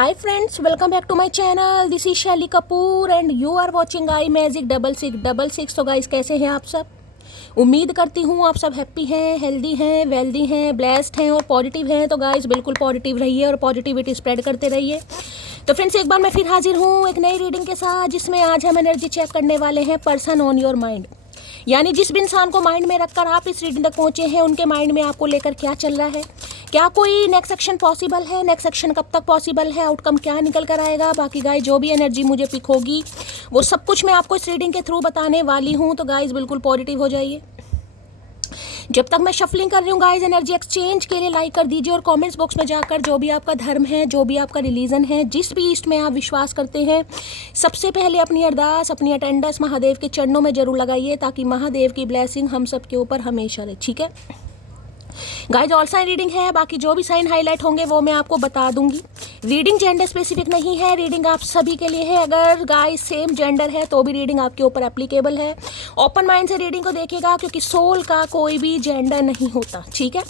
Hi friends, welcome back to my channel. This is Shelly Kapoor and you are watching I Magic 6666. तो guys कैसे हैं आप सब? उम्मीद करती हूँ आप सब हैप्पी हैं, हेल्दी हैं, वेल्दी हैं, ब्लेस्ड हैं और पॉजिटिव हैं। तो गाइस बिल्कुल पॉजिटिव रहिए और पॉजिटिविटी स्प्रेड करते रहिए। तो फ्रेंड्स एक बार मैं फिर हाजिर हूँ एक नई रीडिंग के साथ, जिसमें आज हम एनर्जी चेक करने वाले हैं पर्सन ऑन योर माइंड। यानी जिस भी इंसान को माइंड में रखकर आप इस रीडिंग तक पहुँचे हैं, उनके माइंड में आपको लेकर क्या चल रहा है, क्या कोई नेक्स्ट एक्शन पॉसिबल है, नेक्स्ट एक्शन कब तक पॉसिबल है, आउटकम क्या निकल कर आएगा। बाकी गाइस जो भी एनर्जी मुझे पिक होगी वो सब कुछ मैं आपको इस रीडिंग के थ्रू बताने वाली हूँ। तो गाइस बिल्कुल पॉजिटिव हो जाइए। जब तक मैं शफलिंग कर रही हूँ गाइस, एनर्जी एक्सचेंज के लिए लाइक कर दीजिए और कमेंट्स बॉक्स में जाकर जो भी आपका धर्म है, जो भी आपका रिलीजन है, जिस भी ईस्ट में आप विश्वास करते हैं, सबसे पहले अपनी अरदास, अपनी अटेंडेंस महादेव के चरणों में जरूर लगाइए, ताकि महादेव की ब्लेसिंग हम सब के ऊपर हमेशा रहे। ठीक है गाइज, ऑल साइन रीडिंग है, बाकी जो भी साइन हाईलाइट होंगे वो मैं आपको बता दूंगी। रीडिंग जेंडर स्पेसिफिक नहीं है, रीडिंग आप सभी के लिए है। अगर गाइज सेम जेंडर है तो भी रीडिंग आपके ऊपर एप्लीकेबल है। ओपन माइंड से रीडिंग को देखिएगा, क्योंकि सोल का कोई भी जेंडर नहीं होता। ठीक है,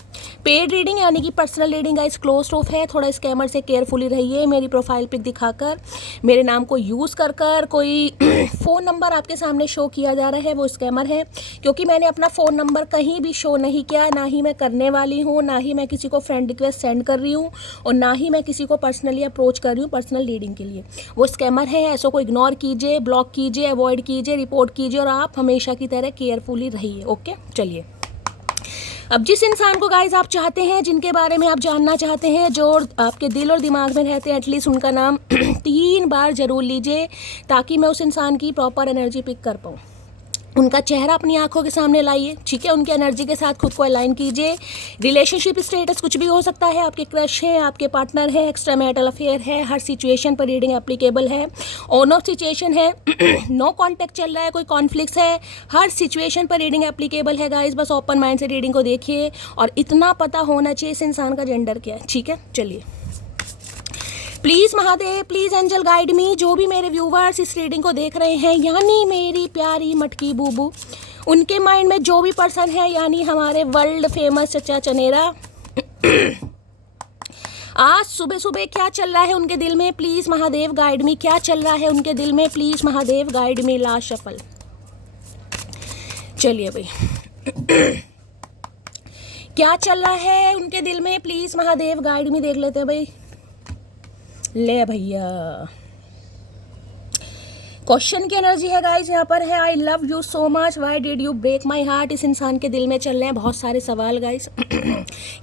पेड रीडिंग यानी कि personal reading guys close of है। थोड़ा स्कैमर से केयरफुली रहिए। मेरी प्रोफाइल पिक दिखाकर, मेरे नाम को यूज़ कर कोई फ़ोन नंबर आपके सामने शो किया जा रहा है, वो स्कैमर है। क्योंकि मैंने अपना फ़ोन नंबर कहीं भी शो नहीं किया, ना ही मैं करने वाली हूँ, ना ही मैं किसी को फ्रेंड रिक्वेस्ट सेंड कर रही हूँ, और ना ही मैं किसी को पर्सनली अप्रोच कर रही हूँ पर्सनल रीडिंग के लिए। वो स्कैमर है, ऐसो को इग्नोर कीजिए, ब्लॉक कीजिए, अवॉइड कीजिए, रिपोर्ट कीजिए और आप हमेशा की तरह केयरफुली रहिए। ओके, चलिए। अब जिस इंसान को गाइज आप चाहते हैं, जिनके बारे में आप जानना चाहते हैं, जो आपके दिल और दिमाग में रहते हैं, एटलीस्ट उनका नाम 3 बार जरूर लीजिए, ताकि मैं उस इंसान की प्रॉपर एनर्जी पिक कर पाऊँ। उनका चेहरा अपनी आंखों के सामने लाइए। ठीक है, उनकी एनर्जी के साथ खुद को अलाइन कीजिए। रिलेशनशिप स्टेटस कुछ भी हो सकता है, आपके क्रश है, आपके पार्टनर है, एक्स्ट्रा मैरिटल अफेयर है, हर सिचुएशन पर रीडिंग एप्लीकेबल है। ऑन ऑफ सिचुएशन है, नो कॉन्टैक्ट चल रहा है, कोई कॉन्फ्लिक्ट है, हर सिचुएशन पर रीडिंग एप्लीकेबल है। गाइस बस ओपन माइंड से रीडिंग को देखिए और इतना पता होना चाहिए इस इंसान का जेंडर क्या है। ठीक है, चलिए। Please Mahadev, please angel guide me. जो भी मेरे व्यूवर्स इस रीडिंग को देख रहे हैं, यानी मेरी प्यारी मटकी बूबू, उनके माइंड में जो भी पर्सन है, यानी हमारे वर्ल्ड फेमस चचा चनेरा, आज सुबह सुबह क्या चल रहा है उनके दिल में, प्लीज़ महादेव गाइड मी। क्या चल रहा है उनके दिल में, please Mahadev guide me. Last shuffle. चलिए भाई, क्या चल रहा है उनके दिल में, प्लीज़ महादेव गाइड मी। देख लेते हैं भाई। ले भैया, क्वेश्चन की एनर्जी है गाइस, यहाँ पर है I love you so much, why did you break my heart. इस इंसान के दिल में चल रहे हैं बहुत सारे सवाल गाइस।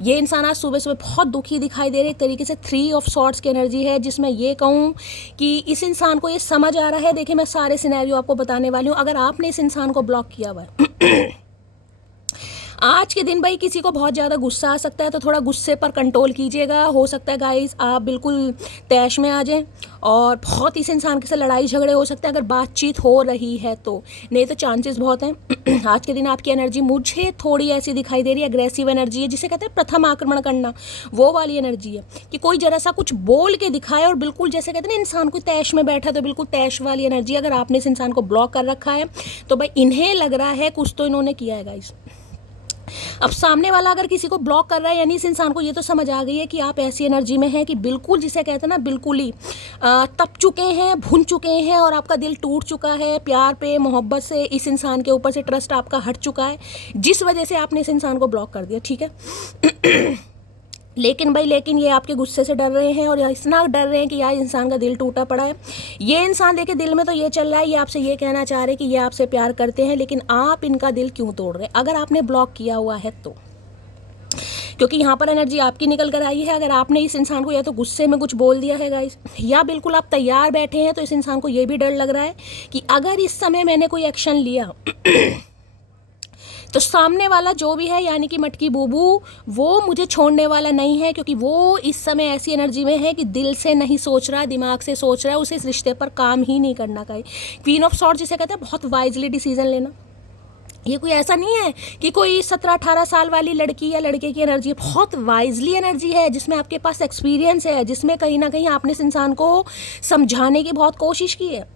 ये इंसान आज सुबह सुबह बहुत दुखी दिखाई दे रहे। एक तरीके से 3 ऑफ सॉर्ट्स की एनर्जी है, जिसमें ये कहूँ कि इस इंसान को ये समझ आ रहा है। देखिए, मैं सारे सिनेरियो आपको बताने वाली हूँ। अगर आपने इस इंसान को ब्लॉक किया हुआ है आज के दिन भाई, किसी को बहुत ज़्यादा गुस्सा आ सकता है, तो थोड़ा गुस्से पर कंट्रोल कीजिएगा। हो सकता है गाइस आप बिल्कुल तैश में आ जाएं और बहुत इस इंसान के साथ लड़ाई झगड़े हो सकते हैं, अगर बातचीत हो रही है तो। नहीं तो चांसेस बहुत हैं। आज के दिन आपकी एनर्जी मुझे थोड़ी ऐसी दिखाई दे रही है, अग्रेसिव एनर्जी है, जिसे कहते हैं प्रथम आक्रमण करना, वो वाली एनर्जी है कि कोई जरा सा कुछ बोल के दिखाए और बिल्कुल जैसे कहते हैं ना, इंसान कोई तैश में बैठा तो बिल्कुल तैश वाली एनर्जी। अगर आपने इस इंसान को ब्लॉक कर रखा है तो भाई इन्हें लग रहा है कुछ तो इन्होंने किया है गाइस। अब सामने वाला अगर किसी को ब्लॉक कर रहा है, यानी इस इंसान को ये तो समझ आ गई है कि आप ऐसी एनर्जी में हैं कि बिल्कुल जिसे कहते हैं ना, बिल्कुल ही तप चुके हैं, भुन चुके हैं, और आपका दिल टूट चुका है। प्यार पे, मोहब्बत से इस इंसान के ऊपर से ट्रस्ट आपका हट चुका है, जिस वजह से आपने इस इंसान को ब्लॉक कर दिया। ठीक है लेकिन ये आपके गुस्से से डर रहे हैं, और इतना डर रहे हैं कि यार इंसान का दिल टूटा पड़ा है। ये इंसान देखिए, दिल में तो ये चल रहा है, ये आपसे ये कहना चाह रहे हैं कि ये आपसे प्यार करते हैं, लेकिन आप इनका दिल क्यों तोड़ रहे हैं अगर आपने ब्लॉक किया हुआ है तो। क्योंकि यहाँ पर एनर्जी आपकी निकल कर आई है। अगर आपने इस इंसान को या तो गुस्से में कुछ बोल दिया है गाइस, या बिल्कुल आप तैयार बैठे हैं, तो इस इंसान को ये भी डर लग रहा है कि अगर इस समय मैंने कोई एक्शन लिया तो सामने वाला जो भी है, यानी कि मटकी बूबू, वो मुझे छोड़ने वाला नहीं है। क्योंकि वो इस समय ऐसी एनर्जी में है कि दिल से नहीं सोच रहा है, दिमाग से सोच रहा है, उसे इस रिश्ते पर काम ही नहीं करना का। क्वीन ऑफ सॉर्ट्स जिसे कहते हैं बहुत वाइजली डिसीजन लेना। ये कोई ऐसा नहीं है कि कोई 17-18 साल वाली लड़की या लड़के की एनर्जी है, बहुत वाइजली एनर्जी है, जिसमें आपके पास एक्सपीरियंस है, जिसमें कहीं ना कहीं आपने इस इंसान को समझाने की बहुत कोशिश की है।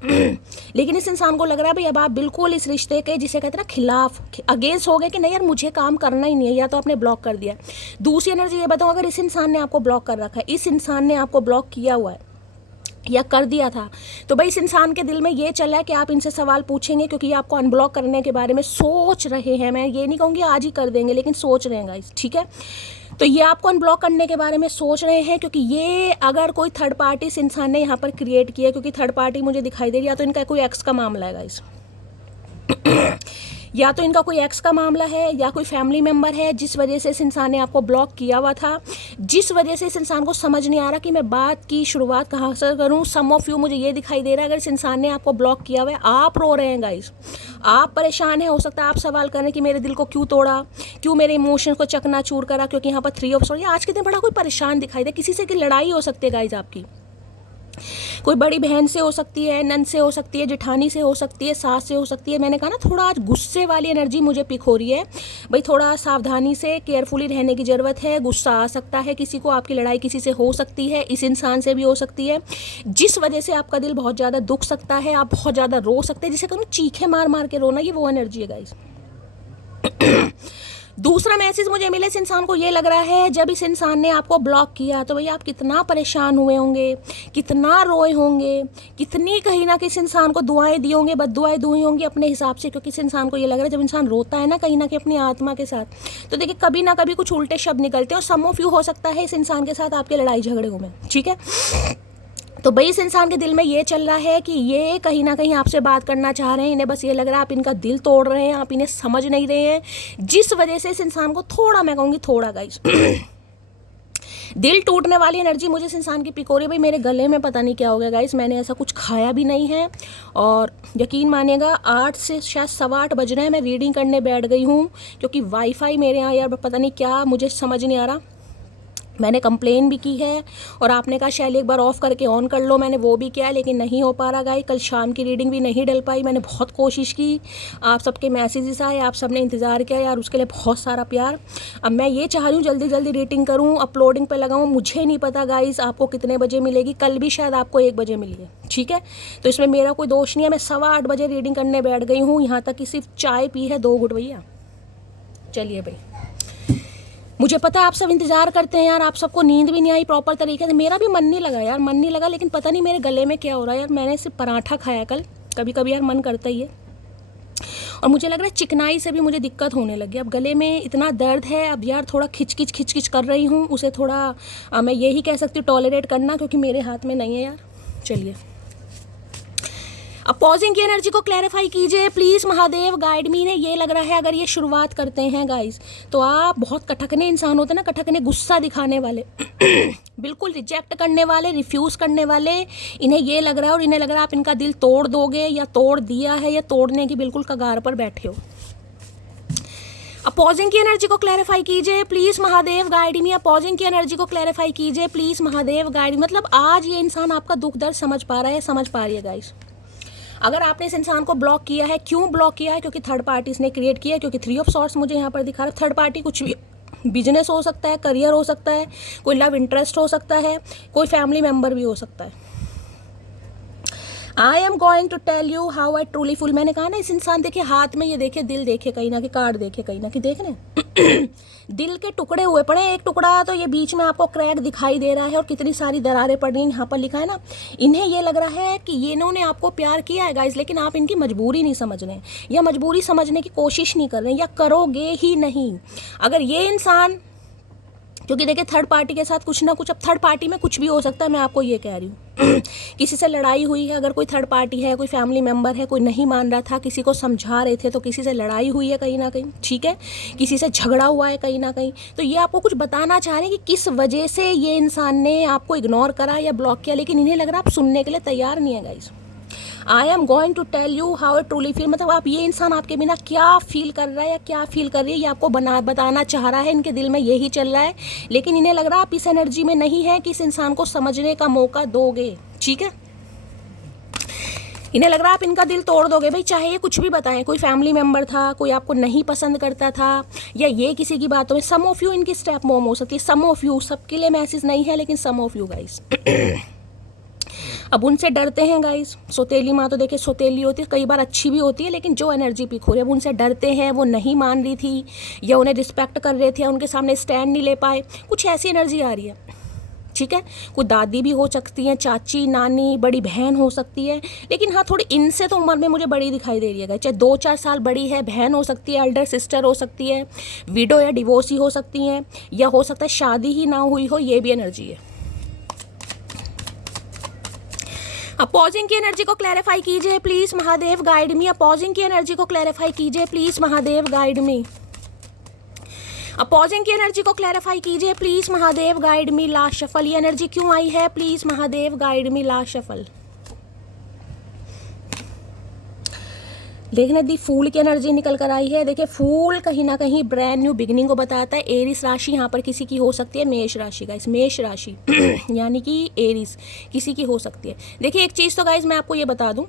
लेकिन इस इंसान को लग रहा है भाई अब आप बिल्कुल इस रिश्ते के, जिसे कहते हैं ना, खिलाफ, अगेंस्ट हो गए कि नहीं यार मुझे काम करना ही नहीं है, या तो आपने ब्लॉक कर दिया। दूसरी एनर्जी ये बताऊँ, अगर इस इंसान ने आपको ब्लॉक कर रखा है, इस इंसान ने आपको ब्लॉक किया हुआ है, या कर दिया था। तो भाई इस इंसान के दिल में ये चला है कि आप इनसे सवाल पूछेंगे, क्योंकि ये आपको अनब्लॉक करने के बारे में सोच रहे हैं। मैं ये नहीं कहूँगी आज ही कर देंगे, लेकिन सोच रहे हैं गाइस, ठीक है। तो ये आपको अनब्लॉक करने के बारे में सोच रहे हैं, क्योंकि ये अगर कोई थर्ड पार्टी इस इंसान ने यहाँ पर क्रिएट किया, क्योंकि थर्ड पार्टी मुझे दिखाई दे रही है, या तो इनका कोई एक्स का मामला है गाइस या तो इनका कोई एक्स का मामला है, या कोई फैमिली मेम्बर है जिस वजह से इस इंसान ने आपको ब्लॉक किया हुआ था, जिस वजह से इस इंसान को समझ नहीं आ रहा कि मैं बात की शुरुआत कहाँ से करूँ। सम ऑफ यू मुझे ये दिखाई दे रहा है, अगर इस इंसान ने आपको ब्लॉक किया हुआ है, आप रो रहे हैं गाइस, आप परेशान हैं। हो सकता है आप सवाल करें कि मेरे दिल को क्यों तोड़ा, क्यों मेरे इमोशंस को चकनाचूर करा, क्योंकि यहाँ पर 3 ऑफ सॉर्ड्स। आज के दिन बड़ा कोई परेशान दिखाई दे, किसी से की लड़ाई हो सकती है गाइस आपकी, कोई बड़ी बहन से हो सकती है, नंद से हो सकती है, जेठानी से हो सकती है, सास से हो सकती है। मैंने कहा ना थोड़ा आज गुस्से वाली एनर्जी मुझे पिक हो रही है भाई, थोड़ा सावधानी से केयरफुली रहने की ज़रूरत है। गुस्सा आ सकता है किसी को, आपकी लड़ाई किसी से हो सकती है, इस इंसान से भी हो सकती है, जिस वजह से आपका दिल बहुत ज़्यादा दुख सकता है, आप बहुत ज़्यादा रो सकते हैं, जिसे कहूँ चीखे मार मार के रोना, ये वो एनर्जी है गाइस। दूसरा मैसेज मुझे मिले इस इंसान को, ये लग रहा है जब इस इंसान ने आपको ब्लॉक किया तो भैया आप कितना परेशान हुए होंगे, कितना रोए होंगे, कितनी कहीं ना किसी इंसान को दुआएं दी होंगी, बद्दुआएं दी होंगी अपने हिसाब से। क्योंकि इस इंसान को ये लग रहा है जब इंसान रोता है ना कहीं ना कहीं अपनी आत्मा के साथ, तो देखिए कभी ना कभी कुछ उल्टे शब्द निकलते हैं, और सम ऑफ यू हो सकता है इस इंसान के साथ आपके लड़ाई झगड़े हुए, ठीक है। तो भाई इस इंसान के दिल में ये चल रहा है कि ये कहीं ना कहीं आपसे बात करना चाह रहे हैं, इन्हें बस ये लग रहा है आप इनका दिल तोड़ रहे हैं, आप इन्हें समझ नहीं रहे हैं, जिस वजह से इस इंसान को थोड़ा, मैं कहूँगी थोड़ा गाइस दिल टूटने वाली एनर्जी मुझे इस इंसान की पिक हो रही है। भाई मेरे गले में पता नहीं क्या हो गया गाइस, मैंने ऐसा कुछ खाया भी नहीं है, और यकीन मानिएगा 8 से शायद 8:15 बज रहे हैं, मैं रीडिंग करने बैठ गई हूँ, क्योंकि वाईफाई मेरे यहाँ यार पता नहीं क्या, मुझे समझ नहीं आ रहा। मैंने कंप्लेन भी की है, और आपने कहा शैली एक बार ऑफ करके ऑन कर लो, मैंने वो भी किया, लेकिन नहीं हो पा रहा गाइस। कल शाम की रीडिंग भी नहीं डल पाई, मैंने बहुत कोशिश की, आप सबके मैसेजेस आए, आप सबने इंतज़ार किया यार, उसके लिए बहुत सारा प्यार। अब मैं ये चाह रही हूँ जल्दी जल्दी रीडिंग करूँ, अपलोडिंग पे लगाऊँ। मुझे नहीं पता गाइस आपको कितने बजे मिलेगी, कल भी शायद आपको 1 बजे मिली है, ठीक है। तो इसमें मेरा कोई दोष नहीं है, मैं 8:15 बजे रीडिंग करने बैठ गई हूँ, यहाँ तक कि सिर्फ चाय पी है 2 घुट भैया। चलिए भाई, मुझे पता है आप सब इंतज़ार करते हैं यार, आप सबको नींद भी नहीं आई प्रॉपर तरीके से, मेरा भी मन नहीं लगा यार, मन नहीं लगा, लेकिन पता नहीं मेरे गले में क्या हो रहा है यार। मैंने सिर्फ पराठा खाया कल, कभी कभी यार मन करता ही है, और मुझे लग रहा है चिकनाई से भी मुझे दिक्कत होने लगी। अब गले में इतना दर्द है, अब यार थोड़ा खिच कर रही हूँ, उसे थोड़ा मैं यही कह सकती हूँ टॉलरेट करना, क्योंकि मेरे हाथ में नहीं है यार। चलिए अब पॉजिंग की एनर्जी को क्लैरिफाई कीजिए प्लीज़ महादेव, गाइड मी। ने ये लग रहा है अगर ये शुरुआत करते हैं गाइस, तो आप बहुत कटकने इंसान होते हैं ना, कटकने, गुस्सा दिखाने वाले बिल्कुल रिजेक्ट करने वाले, रिफ्यूज़ करने वाले, इन्हें ये लग रहा है, और इन्हें लग रहा है आप इनका दिल तोड़ दोगे, या तोड़ दिया है, या तोड़ने की बिल्कुल कगार पर बैठे हो। अब पॉजिंग की एनर्जी को क्लैरिफाई कीजिए प्लीज़ महादेव, गाइड मी। अब पॉजिंग की एनर्जी को क्लैरिफाई कीजिए प्लीज़ महादेव, गाइड। मतलब आज ये इंसान आपका दुख दर्द समझ पा रहा है, समझ पा रही है गाइस। अगर आपने इस इंसान को ब्लॉक किया है, क्यों ब्लॉक किया है? क्योंकि थर्ड पार्टी इसने क्रिएट किया है, क्योंकि 3 ऑफ सॉर्ड्स मुझे यहाँ पर दिखा रहा है। थर्ड पार्टी कुछ भी, बिजनेस हो सकता है, करियर हो सकता है, कोई लव इंटरेस्ट हो सकता है, कोई फैमिली मेम्बर भी हो सकता है। I am going to tell you how I truly feel. मैंने कहा ना इस इंसान देखिए हाथ में, ये देखिए दिल, देखिए कहीं ना कि कार्ड, देखिए कहीं ना कि, देख रहे दिल के टुकड़े हुए पड़े, एक टुकड़ा तो ये बीच में आपको क्रैक दिखाई दे रहा है, और कितनी सारी दरारें पड़ रही हैं। यहाँ पर लिखा है ना, इन्हें ये लग रहा है कि ये इन्होंने आपको प्यार किया है गाइस, लेकिन आप इनकी मजबूरी नहीं समझ रहे हैं, या मजबूरी समझने की कोशिश नहीं कर रहे हैं, या करोगे ही नहीं। अगर ये इंसान, क्योंकि देखिए थर्ड पार्टी के साथ कुछ ना कुछ, अब थर्ड पार्टी में कुछ भी हो सकता है, मैं आपको ये कह रही हूँ किसी से लड़ाई हुई है, अगर कोई थर्ड पार्टी है, कोई फैमिली मेम्बर है, कोई नहीं मान रहा था, किसी को समझा रहे थे, तो किसी से लड़ाई हुई है कहीं ना कहीं, ठीक है, किसी से झगड़ा हुआ है कहीं ना कहीं, तो ये आपको कुछ बताना चाह रहे हैं कि किस वजह से ये इंसान ने आपको इग्नोर करा या ब्लॉक किया, लेकिन इन्हें लग रहा है आप सुनने के लिए तैयार नहीं है guys. I am going to tell you how I truly feel. मतलब आप, ये इंसान आपके बिना क्या फील कर रहा है या क्या फील कर रही है, ये आपको बताना चाह रहा है, इनके दिल में यही चल रहा है, लेकिन इन्हें लग रहा है आप इस एनर्जी में नहीं है कि इस इंसान को समझने का मौका दोगे, ठीक है। इन्हें लग रहा है आप इनका दिल तोड़ दोगे भाई, चाहे ये कुछ भी बताएं, कोई फैमिली मेम्बर था, कोई आपको नहीं पसंद करता था, या ये किसी की बातों में, सम ऑफ यू इनकी स्टेप मॉम हो सकती है, सम ऑफ यू, सबके लिए मैसेज नहीं है, लेकिन सम ऑफ यू गाइस अब उनसे डरते हैं गाइस। सौतेली माँ तो देखिए सौतेली होती है, कई बार अच्छी भी होती है, लेकिन जो एनर्जी पिक हो रही है, अब उनसे डरते हैं, वो नहीं मान रही थी, या उन्हें रिस्पेक्ट कर रहे थे, उनके सामने स्टैंड नहीं ले पाए, कुछ ऐसी एनर्जी आ रही है, ठीक है। कोई दादी भी हो सकती है, चाची, नानी, बड़ी बहन हो सकती है, लेकिन हाँ थोड़ी इनसे तो उम्र में मुझे बड़ी दिखाई दे रही है, चाहे 2-4 साल बड़ी है, बहन हो सकती है, एल्डर सिस्टर हो सकती है, विडो या डिवोर्सी हो सकती हैं, या हो सकता है शादी ही ना हुई हो, ये भी एनर्जी है। अपोजिंग की एनर्जी को क्लैरिफाई कीजिए please Mahadev, guide me. Opposing की एनर्जी को क्लैरिफाई कीजिए please Mahadev, guide me. Opposing की एनर्जी को क्लैरिफाई कीजिए please Mahadev, guide me. Last shuffle, ये एनर्जी क्यों आई है please Mahadev, guide me. Last shuffle देखने दी, फूल की एनर्जी निकल कर आई है। देखिए फूल कहीं ना कहीं ब्रांड न्यू बिगनिंग को बताता है। एरिस राशि यहाँ पर किसी की हो सकती है, मेष राशि गाइस, मेष राशि यानी कि एरिस किसी की हो सकती है। देखिए एक चीज़ तो गाइस मैं आपको ये बता दूं,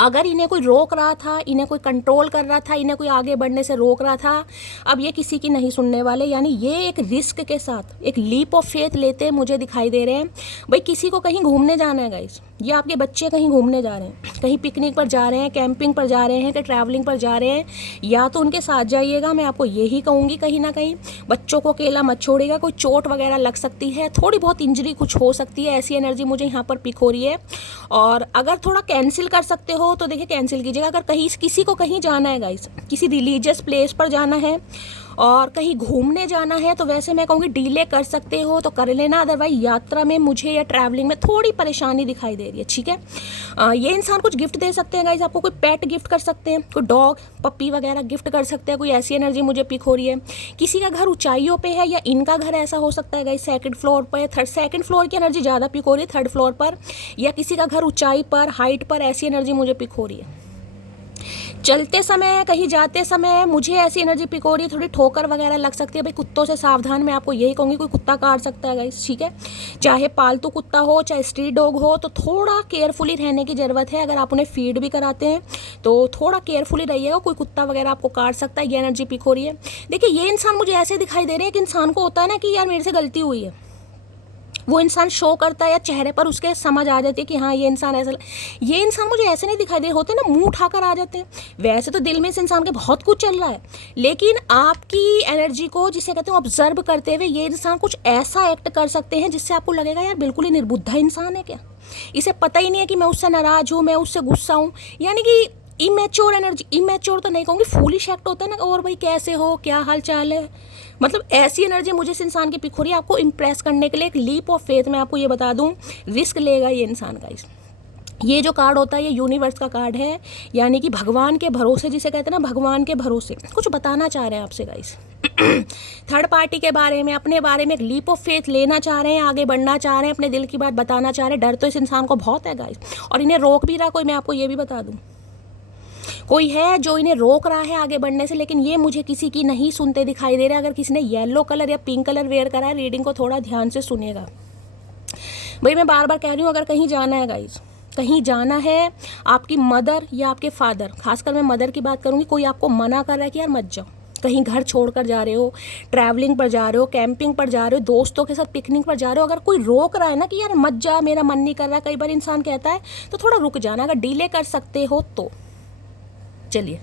अगर इन्हें कोई रोक रहा था, इन्हें कोई कंट्रोल कर रहा था, इन्हें कोई आगे बढ़ने से रोक रहा था, अब ये किसी की नहीं सुनने वाले। यानी ये एक रिस्क के साथ एक लीप ऑफ फेथ लेते मुझे दिखाई दे रहे हैं। भाई किसी को कहीं घूमने जाना है गाइस, या आपके बच्चे कहीं घूमने जा रहे हैं, कहीं पिकनिक पर जा रहे हैं, कैंपिंग पर जा रहे हैं, कि ट्रैवलिंग पर जा रहे हैं, या तो उनके साथ जाइएगा। मैं आपको यही कहूँगी कहीं ना कहीं बच्चों को अकेला मत छोड़िएगा। कोई चोट वगैरह लग सकती है, थोड़ी बहुत इंजरी कुछ हो सकती है, ऐसी एनर्जी मुझे यहाँ पर पिक हो रही है। और अगर थोड़ा कैंसिल कर सकते हो तो देखिए कैंसिल कीजिएगा। अगर कहीं किसी को कहीं जाना है गाइस, किसी रिलीजियस प्लेस पर जाना है और कहीं घूमने जाना है, तो वैसे मैं कहूँगी डीले कर सकते हो तो कर लेना। अदरवाइज यात्रा में मुझे या ट्रैवलिंग में थोड़ी परेशानी दिखाई दे रही है, ठीक है। ये इंसान कुछ गिफ्ट दे सकते हैं गाइस आपको, कोई पेट गिफ्ट कर सकते हैं, कोई डॉग पप्पी वगैरह गिफ्ट कर सकते हैं, कोई ऐसी एनर्जी मुझे पिक हो रही है। किसी का घर ऊंचाइयों पे है, या इनका घर ऐसा हो सकता है गाइस सेकंड फ्लोर पर, सेकंड फ्लोर की एनर्जी ज़्यादा पिक हो रही है, थर्ड फ्लोर पर, या किसी का घर ऊंचाई पर, हाइट पर, ऐसी एनर्जी मुझे पिक हो रही है। चलते समय, कहीं जाते समय मुझे ऐसी एनर्जी पिक हो रही है, थोड़ी ठोकर वगैरह लग सकती है। भाई कुत्तों से सावधान, मैं आपको यही कहूँगी, कोई कुत्ता काट सकता है गाइस, ठीक है। चाहे पालतू कुत्ता हो, चाहे स्ट्रीट डॉग हो, तो थोड़ा केयरफुली रहने की ज़रूरत है। अगर आप उन्हें फीड भी कराते हैं तो थोड़ा केयरफुली रहिएगा, कोई कुत्ता वगैरह आपको काट सकता है, ये एनर्जी पिक हो रही है। देखिए ये इंसान मुझे ऐसे दिखाई दे रहे हैं कि इंसान को होता है ना कि यार मेरे से गलती हुई है, वो इंसान शो करता है या चेहरे पर उसके समझ आ जाती है कि हाँ ये इंसान ऐसा। ये इंसान मुझे ऐसे नहीं दिखाई दे होते ना, मुंह उठाकर आ जाते हैं। वैसे तो दिल में इस इंसान के बहुत कुछ चल रहा है, लेकिन आपकी एनर्जी को, जिसे कहते हैं ऑब्जर्व करते हुए, ये इंसान कुछ ऐसा एक्ट कर सकते हैं जिससे आपको लगेगा यार बिल्कुल ही निर्बुद्धा इंसान है क्या, इसे पता ही नहीं है कि मैं उससे नाराज हूँ, मैं उससे गुस्सा हूँ। यानी कि इमेच्योर एनर्जी, इमेच्योर तो नहीं कहूँगी, फूलिश एक्ट होता है ना, और भाई कैसे हो, क्या हाल चाल है, मतलब ऐसी एनर्जी मुझे इस इंसान की पिक हो रही है। आपको इंप्रेस करने के लिए एक लीप ऑफ फेथ, मैं आपको ये बता दूं, रिस्क लेगा ये इंसान गाइस। ये जो कार्ड होता है ये यूनिवर्स का कार्ड है, यानी कि भगवान के भरोसे, जिसे कहते हैं ना, भगवान के भरोसे कुछ बताना चाह रहे हैं आपसे गाइस। थर्ड पार्टी के बारे में, अपने बारे में एक लीप ऑफ फेथ लेना चाह रहे हैं, आगे बढ़ना चाह रहे हैं, अपने दिल की बात बताना चाह रहे हैं। डर तो इस इंसान को बहुत है गाइस, और इन्हें रोक भी रहा कोई, मैं आपको ये भी बता दूँ, कोई है जो इन्हें रोक रहा है आगे बढ़ने से, लेकिन ये मुझे किसी की नहीं सुनते दिखाई दे रहे। अगर किसी ने येलो कलर या पिंक कलर वेयर करा है, रीडिंग को थोड़ा ध्यान से सुनिएगा। भाई मैं बार बार कह रही हूँ, अगर कहीं जाना है गाइस, कहीं जाना है, आपकी मदर या आपके फादर, खासकर मैं मदर की बात करूँगी, कोई आपको मना कर रहा है कि यार मत जाओ, कहीं घर छोड़कर जा रहे हो, ट्रैवलिंग पर जा रहे हो, कैंपिंग पर जा रहे हो, दोस्तों के साथ पिकनिक पर जा रहे हो, अगर कोई रोक रहा है ना कि यार मत जा, मेरा मन नहीं कर रहा, कई बार इंसान कहता है, तो थोड़ा रुक जाना। अगर डिले कर सकते हो तो चलिए,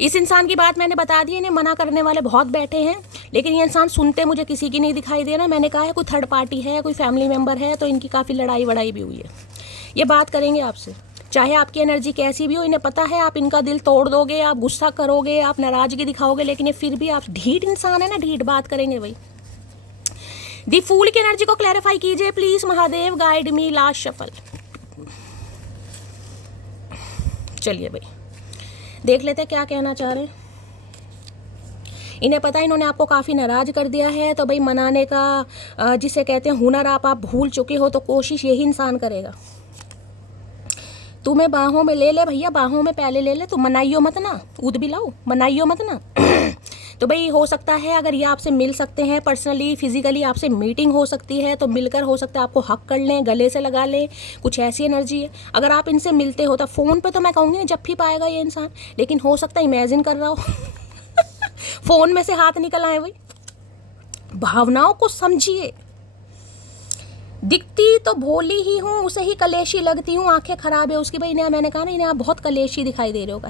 इस इंसान की बात मैंने बता दी। इन्हें मना करने वाले बहुत बैठे हैं, लेकिन ये इंसान सुनते मुझे किसी की नहीं दिखाई दे रहा। मैंने कहा है कोई थर्ड पार्टी है, कोई फैमिली मेम्बर है, तो इनकी काफ़ी लड़ाई वड़ाई भी हुई है। ये बात करेंगे आपसे, चाहे आपकी एनर्जी कैसी भी हो, इन्हें पता है आप इनका दिल तोड़ दोगे, आप गुस्सा करोगे, आप नाराज़गी दिखाओगे, लेकिन ये फिर भी, आप ढीठ इंसान है ना, ढीठ बात करेंगे भाई। दी फूल की एनर्जी को क्लैरिफाई कीजिए please Mahadev, guide me. Last shuffle, चलिए भाई देख लेते हैं क्या कहना चाह रहे हैं। इन्हें पता है इन्होंने आपको काफ़ी नाराज़ कर दिया है, तो भाई मनाने का जिसे कहते हैं हुनर आप भूल चुके हो, तो कोशिश यही इंसान करेगा। तुम्हें बाहों में ले ले भैया, बाहों में पहले ले ले, तो मनाइयो मत ना, ऊद भी लाओ, मनाइयो मत ना। तो भाई हो सकता है अगर ये आपसे मिल सकते हैं पर्सनली, फिजिकली आपसे मीटिंग हो सकती है, तो मिलकर हो सकता है आपको हक कर लें, गले से लगा लें, कुछ ऐसी एनर्जी है। अगर आप इनसे मिलते हो तो फ़ोन पे तो मैं कहूँगी जब भी पाएगा ये इंसान, लेकिन हो सकता है इमेजिन कर रहा हो फ़ोन में से हाथ निकल आए। भाई भावनाओं को समझिए। दिखती तो भोली ही हूँ, उसे ही कलेशी लगती हूँ, आंखें खराब है उसकी। भाई इन्हें मैंने कहा ना, इन्हें आप बहुत कलेशी दिखाई दे रहे हो।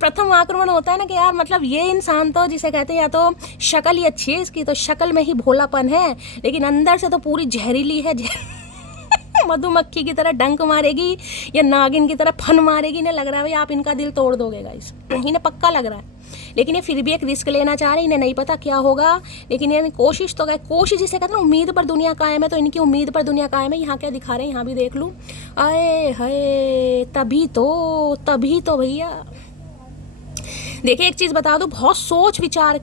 प्रथम आक्रमण होता है ना कि यार मतलब ये इंसान तो जिसे कहते हैं या तो शक्ल ही अच्छी है इसकी, तो शक्ल में ही भोलापन है, लेकिन अंदर से तो पूरी जहरीली है। मधुमक्खी की तरह डंक मारेगी या नागिन की तरह फन मारेगी। इन्हें लग रहा है भाई आप इनका दिल तोड़ दोगे गाइस, इन्हें पक्का लग रहा है, लेकिन ये फिर भी एक रिस्क लेना चाह रहे हैं। इन्हें नहीं पता क्या होगा, लेकिन ये कोशिश तो गए। कोशिश जिसे कहते हैं उम्मीद पर दुनिया कायम है, तो इनकी उम्मीद पर दुनिया कायम है। यहाँ क्या दिखा रहे हैं, यहाँ भी देख लूँ। आए हाय, तभी तो भैया देखिए एक चीज़ बता दूँ, बहुत सोच विचार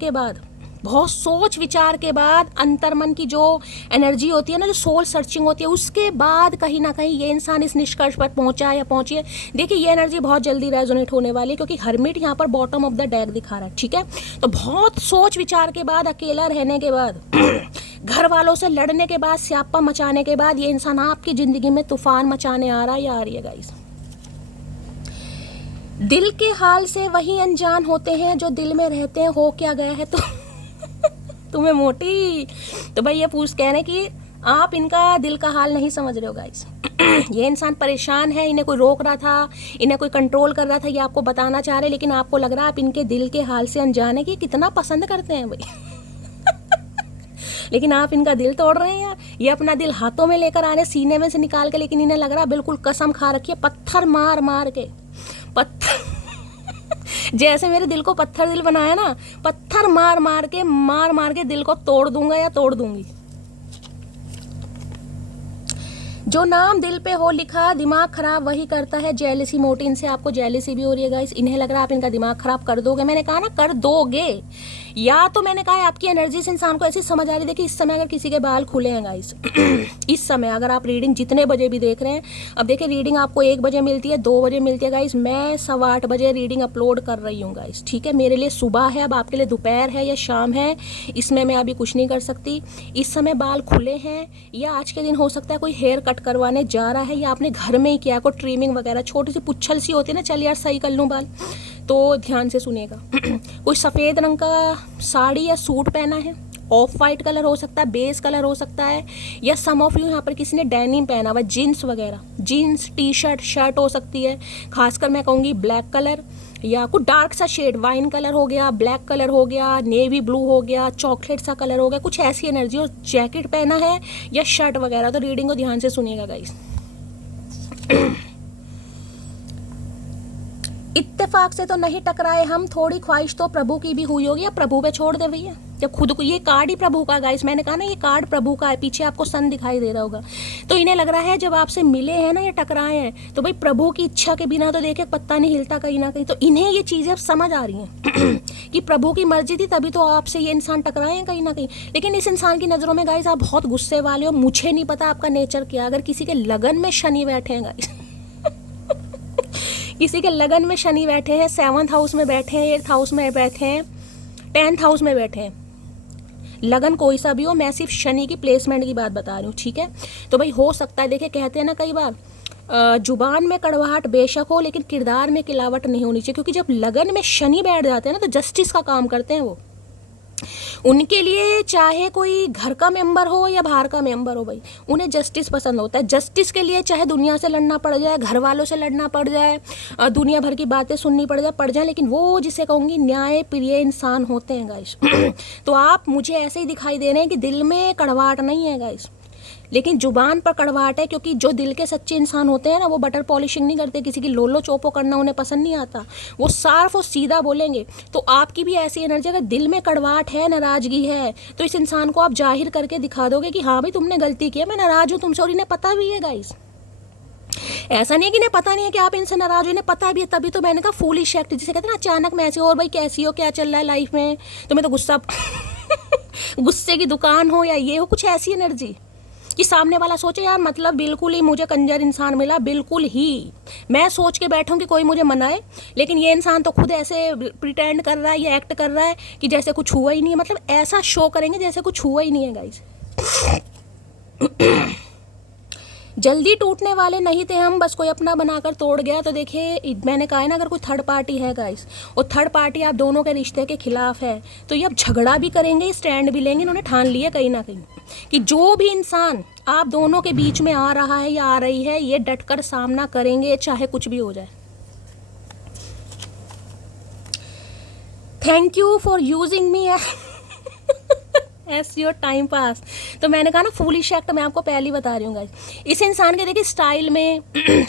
के बाद अंतर्मन की जो एनर्जी होती है ना, जो सोल सर्चिंग होती है, उसके बाद कहीं ना कहीं ये इंसान इस निष्कर्ष पर पहुंचा या पहुंची है। देखिए ये एनर्जी बहुत जल्दी रेजोनेट होने वाली है, क्योंकि हर्मिट यहाँ पर बॉटम ऑफ द डेक दिखा रहा है, ठीक है। तो बहुत सोच विचार के बाद, अकेला रहने के बाद, घर वालों से लड़ने के बाद, स्यापा मचाने के बाद, ये इंसान आपकी जिंदगी में तूफान मचाने आ रहा है या आ रही है गाइस। दिल के हाल से वही अनजान होते हैं जो दिल में रहते हैं। हो क्या गया है तो तुम्हें मोटी, तो भाई ये कह रहे कि आप इनका दिल का हाल नहीं समझ रहे हो गाइस। ये इंसान परेशान है, इन्हें कोई रोक रहा था, इन्हें कोई कंट्रोल कर रहा था, ये आपको बताना चाह रहे, लेकिन आपको लग रहा है आप इनके दिल के हाल से अनजान है कि कितना पसंद करते हैं भाई। लेकिन आप इनका दिल तोड़ रहे हैं यार। ये अपना दिल हाथों में लेकर आ रहे हैं, सीने में से निकाल के, लेकिन इन्हें लग रहा है बिल्कुल कसम खा रखी है, पत्थर मार मार के, पत्थर जैसे मेरे दिल को पत्थर दिल बनाया ना, पत्थर मार मार के दिल को तोड़ दूंगा या तोड़ दूंगी। जो नाम दिल पे हो लिखा, दिमाग खराब वही करता है जेलसी मोटी। इनसे आपको जेलसी भी हो रही है गाइस। इन्हें लग रहा है आप इनका दिमाग खराब कर दोगे। मैंने कहा ना कर दोगे, या तो मैंने कहा आपकी एनर्जी से इंसान को ऐसी समझ आ रही है। देखिए इस समय अगर किसी के बाल खुले हैं गाइस, इस समय अगर आप रीडिंग जितने बजे भी देख रहे हैं, अब देखिए रीडिंग आपको 1 बजे मिलती है, 2 बजे मिलती है गाइस। मैं 8:15 बजे रीडिंग अपलोड कर रही हूँ गाइस, ठीक है। मेरे लिए सुबह है, अब आपके लिए दोपहर है या शाम है, इसमें मैं अभी कुछ नहीं कर सकती। इस समय बाल खुले हैं, या आज के दिन हो सकता है कोई हेयर कट करवाने जा रहा है, या आपने घर में ही किया, कोई ट्रिमिंग वगैरह, छोटी सी पुच्छल सी होती है ना, चल यार सही कर लूँ बाल, तो ध्यान से सुनिएगा। कोई सफ़ेद रंग का साड़ी या सूट पहना है, ऑफ वाइट कलर हो सकता है, बेस कलर हो सकता है, या सम ऑफ यू यहाँ पर किसी ने डेनिम पहना हुआ, जीन्स वगैरह, जीन्स टी शर्ट शर्ट हो सकती है। खासकर मैं कहूँगी ब्लैक कलर, या कुछ डार्क सा शेड, वाइन कलर हो गया, ब्लैक कलर हो गया, नेवी ब्लू हो गया, चॉकलेट सा कलर हो गया, कुछ ऐसी एनर्जी। और जैकेट पहना है या शर्ट वगैरह। तो रीडिंग को ध्यान से सुनिएगा गाइस। इत्तेफाक से तो नहीं टकराए हम, थोड़ी ख्वाहिश तो प्रभु की भी हुई होगी। या प्रभु पे छोड़ दे भैया, जब खुद को, ये कार्ड ही प्रभु का गाइस, मैंने कहा ना ये कार्ड प्रभु का है, पीछे आपको सन दिखाई दे रहा होगा। तो इन्हें लग रहा है जब आपसे मिले हैं ना या टकराए हैं, तो भाई प्रभु की इच्छा के बिना तो देखे पत्ता नहीं हिलता कहीं ना कहीं। तो इन्हें ये चीज़ें अब समझ आ रही हैं कि प्रभु की मर्जी थी, तभी तो आपसे ये इंसान टकराए हैं कहीं ना कहीं। लेकिन इस इंसान की नज़रों में गाइस आप बहुत गुस्से वाले हो। मुझे नहीं पता आपका नेचर क्या, अगर किसी के लगन में शनि बैठे हैं गाइस, किसी के लगन में शनि बैठे हैं, 7th हाउस में बैठे हैं, 8th हाउस में बैठे हैं, 10th हाउस में बैठे हैं, लगन कोई सा भी हो, मैं सिर्फ शनि की प्लेसमेंट की बात बता रही हूँ, ठीक है। तो भाई हो सकता है, देखिए कहते हैं ना कई बार जुबान में कड़वाहट बेशक हो, लेकिन किरदार में किलावट नहीं होनी चाहिए। क्योंकि जब लगन में शनि बैठ जाते हैं ना, तो जस्टिस का काम करते हैं वो। उनके लिए चाहे कोई घर का मेंबर हो या बाहर का मेंबर हो, भाई उन्हें जस्टिस पसंद होता है। जस्टिस के लिए चाहे दुनिया से लड़ना पड़ जाए, घर वालों से लड़ना पड़ जाए, दुनिया भर की बातें सुननी पड़ जाए, लेकिन वो जिसे कहूँगी न्याय प्रिय इंसान होते हैं गाइस। तो आप मुझे ऐसे ही दिखाई दे रहे हैं कि दिल में कड़वाहट नहीं है गाइस, लेकिन जुबान पर कड़वाहट है। क्योंकि जो दिल के सच्चे इंसान होते हैं ना, वो बटर पॉलिशिंग नहीं करते, किसी की लोलो चोपो करना उन्हें पसंद नहीं आता, वो साफ और सीधा बोलेंगे। तो आपकी भी ऐसी एनर्जी, अगर दिल में कड़वाहट है, नाराजगी है, तो इस इंसान को आप जाहिर करके दिखा दोगे कि हाँ भाई तुमने गलती की है, मैं नाराज हूँ तुमसे। और इन्हें पता भी है गाइस, ऐसा नहीं है कि इन्हें पता नहीं है कि आप इनसे नाराज हो, इन्हें पता भी है। तभी तो मैंने कहा फूलिश एक्ट, जिसे कहते हैं ना अचानक में ऐसे, और भाई कैसी हो, क्या चल रहा है लाइफ में, तुम्हें तो गुस्सा गुस्से की दुकान हो या ये हो, कुछ ऐसी एनर्जी कि सामने वाला सोचे यार मतलब बिल्कुल ही मुझे कंजर इंसान मिला, बिल्कुल ही मैं सोच के बैठूं कि कोई मुझे मनाए, लेकिन ये इंसान तो खुद ऐसे प्रिटेंड कर रहा है, ये एक्ट कर रहा है कि जैसे कुछ हुआ ही नहीं है। मतलब ऐसा शो करेंगे जैसे कुछ हुआ ही नहीं है गाइस। जल्दी टूटने वाले नहीं थे हम, बस कोई अपना बनाकर तोड़ गया। तो देखिए मैंने कहा है ना, अगर कोई थर्ड पार्टी है गाइस, और थर्ड पार्टी आप दोनों के रिश्ते के खिलाफ है, तो ये अब झगड़ा भी करेंगे, स्टैंड भी लेंगे। इन्होंने ठान लिया कहीं ना कहीं कि जो भी इंसान आप दोनों के बीच में आ रहा है या आ रही है, ये डटकर सामना करेंगे चाहे कुछ भी हो जाए। Thank you for using me S your time pass. तो मैंने कहा ना फूलिश एक्ट, मैं आपको पहले ही बता रही हूँ गाइस। इस इंसान के देखिए स्टाइल में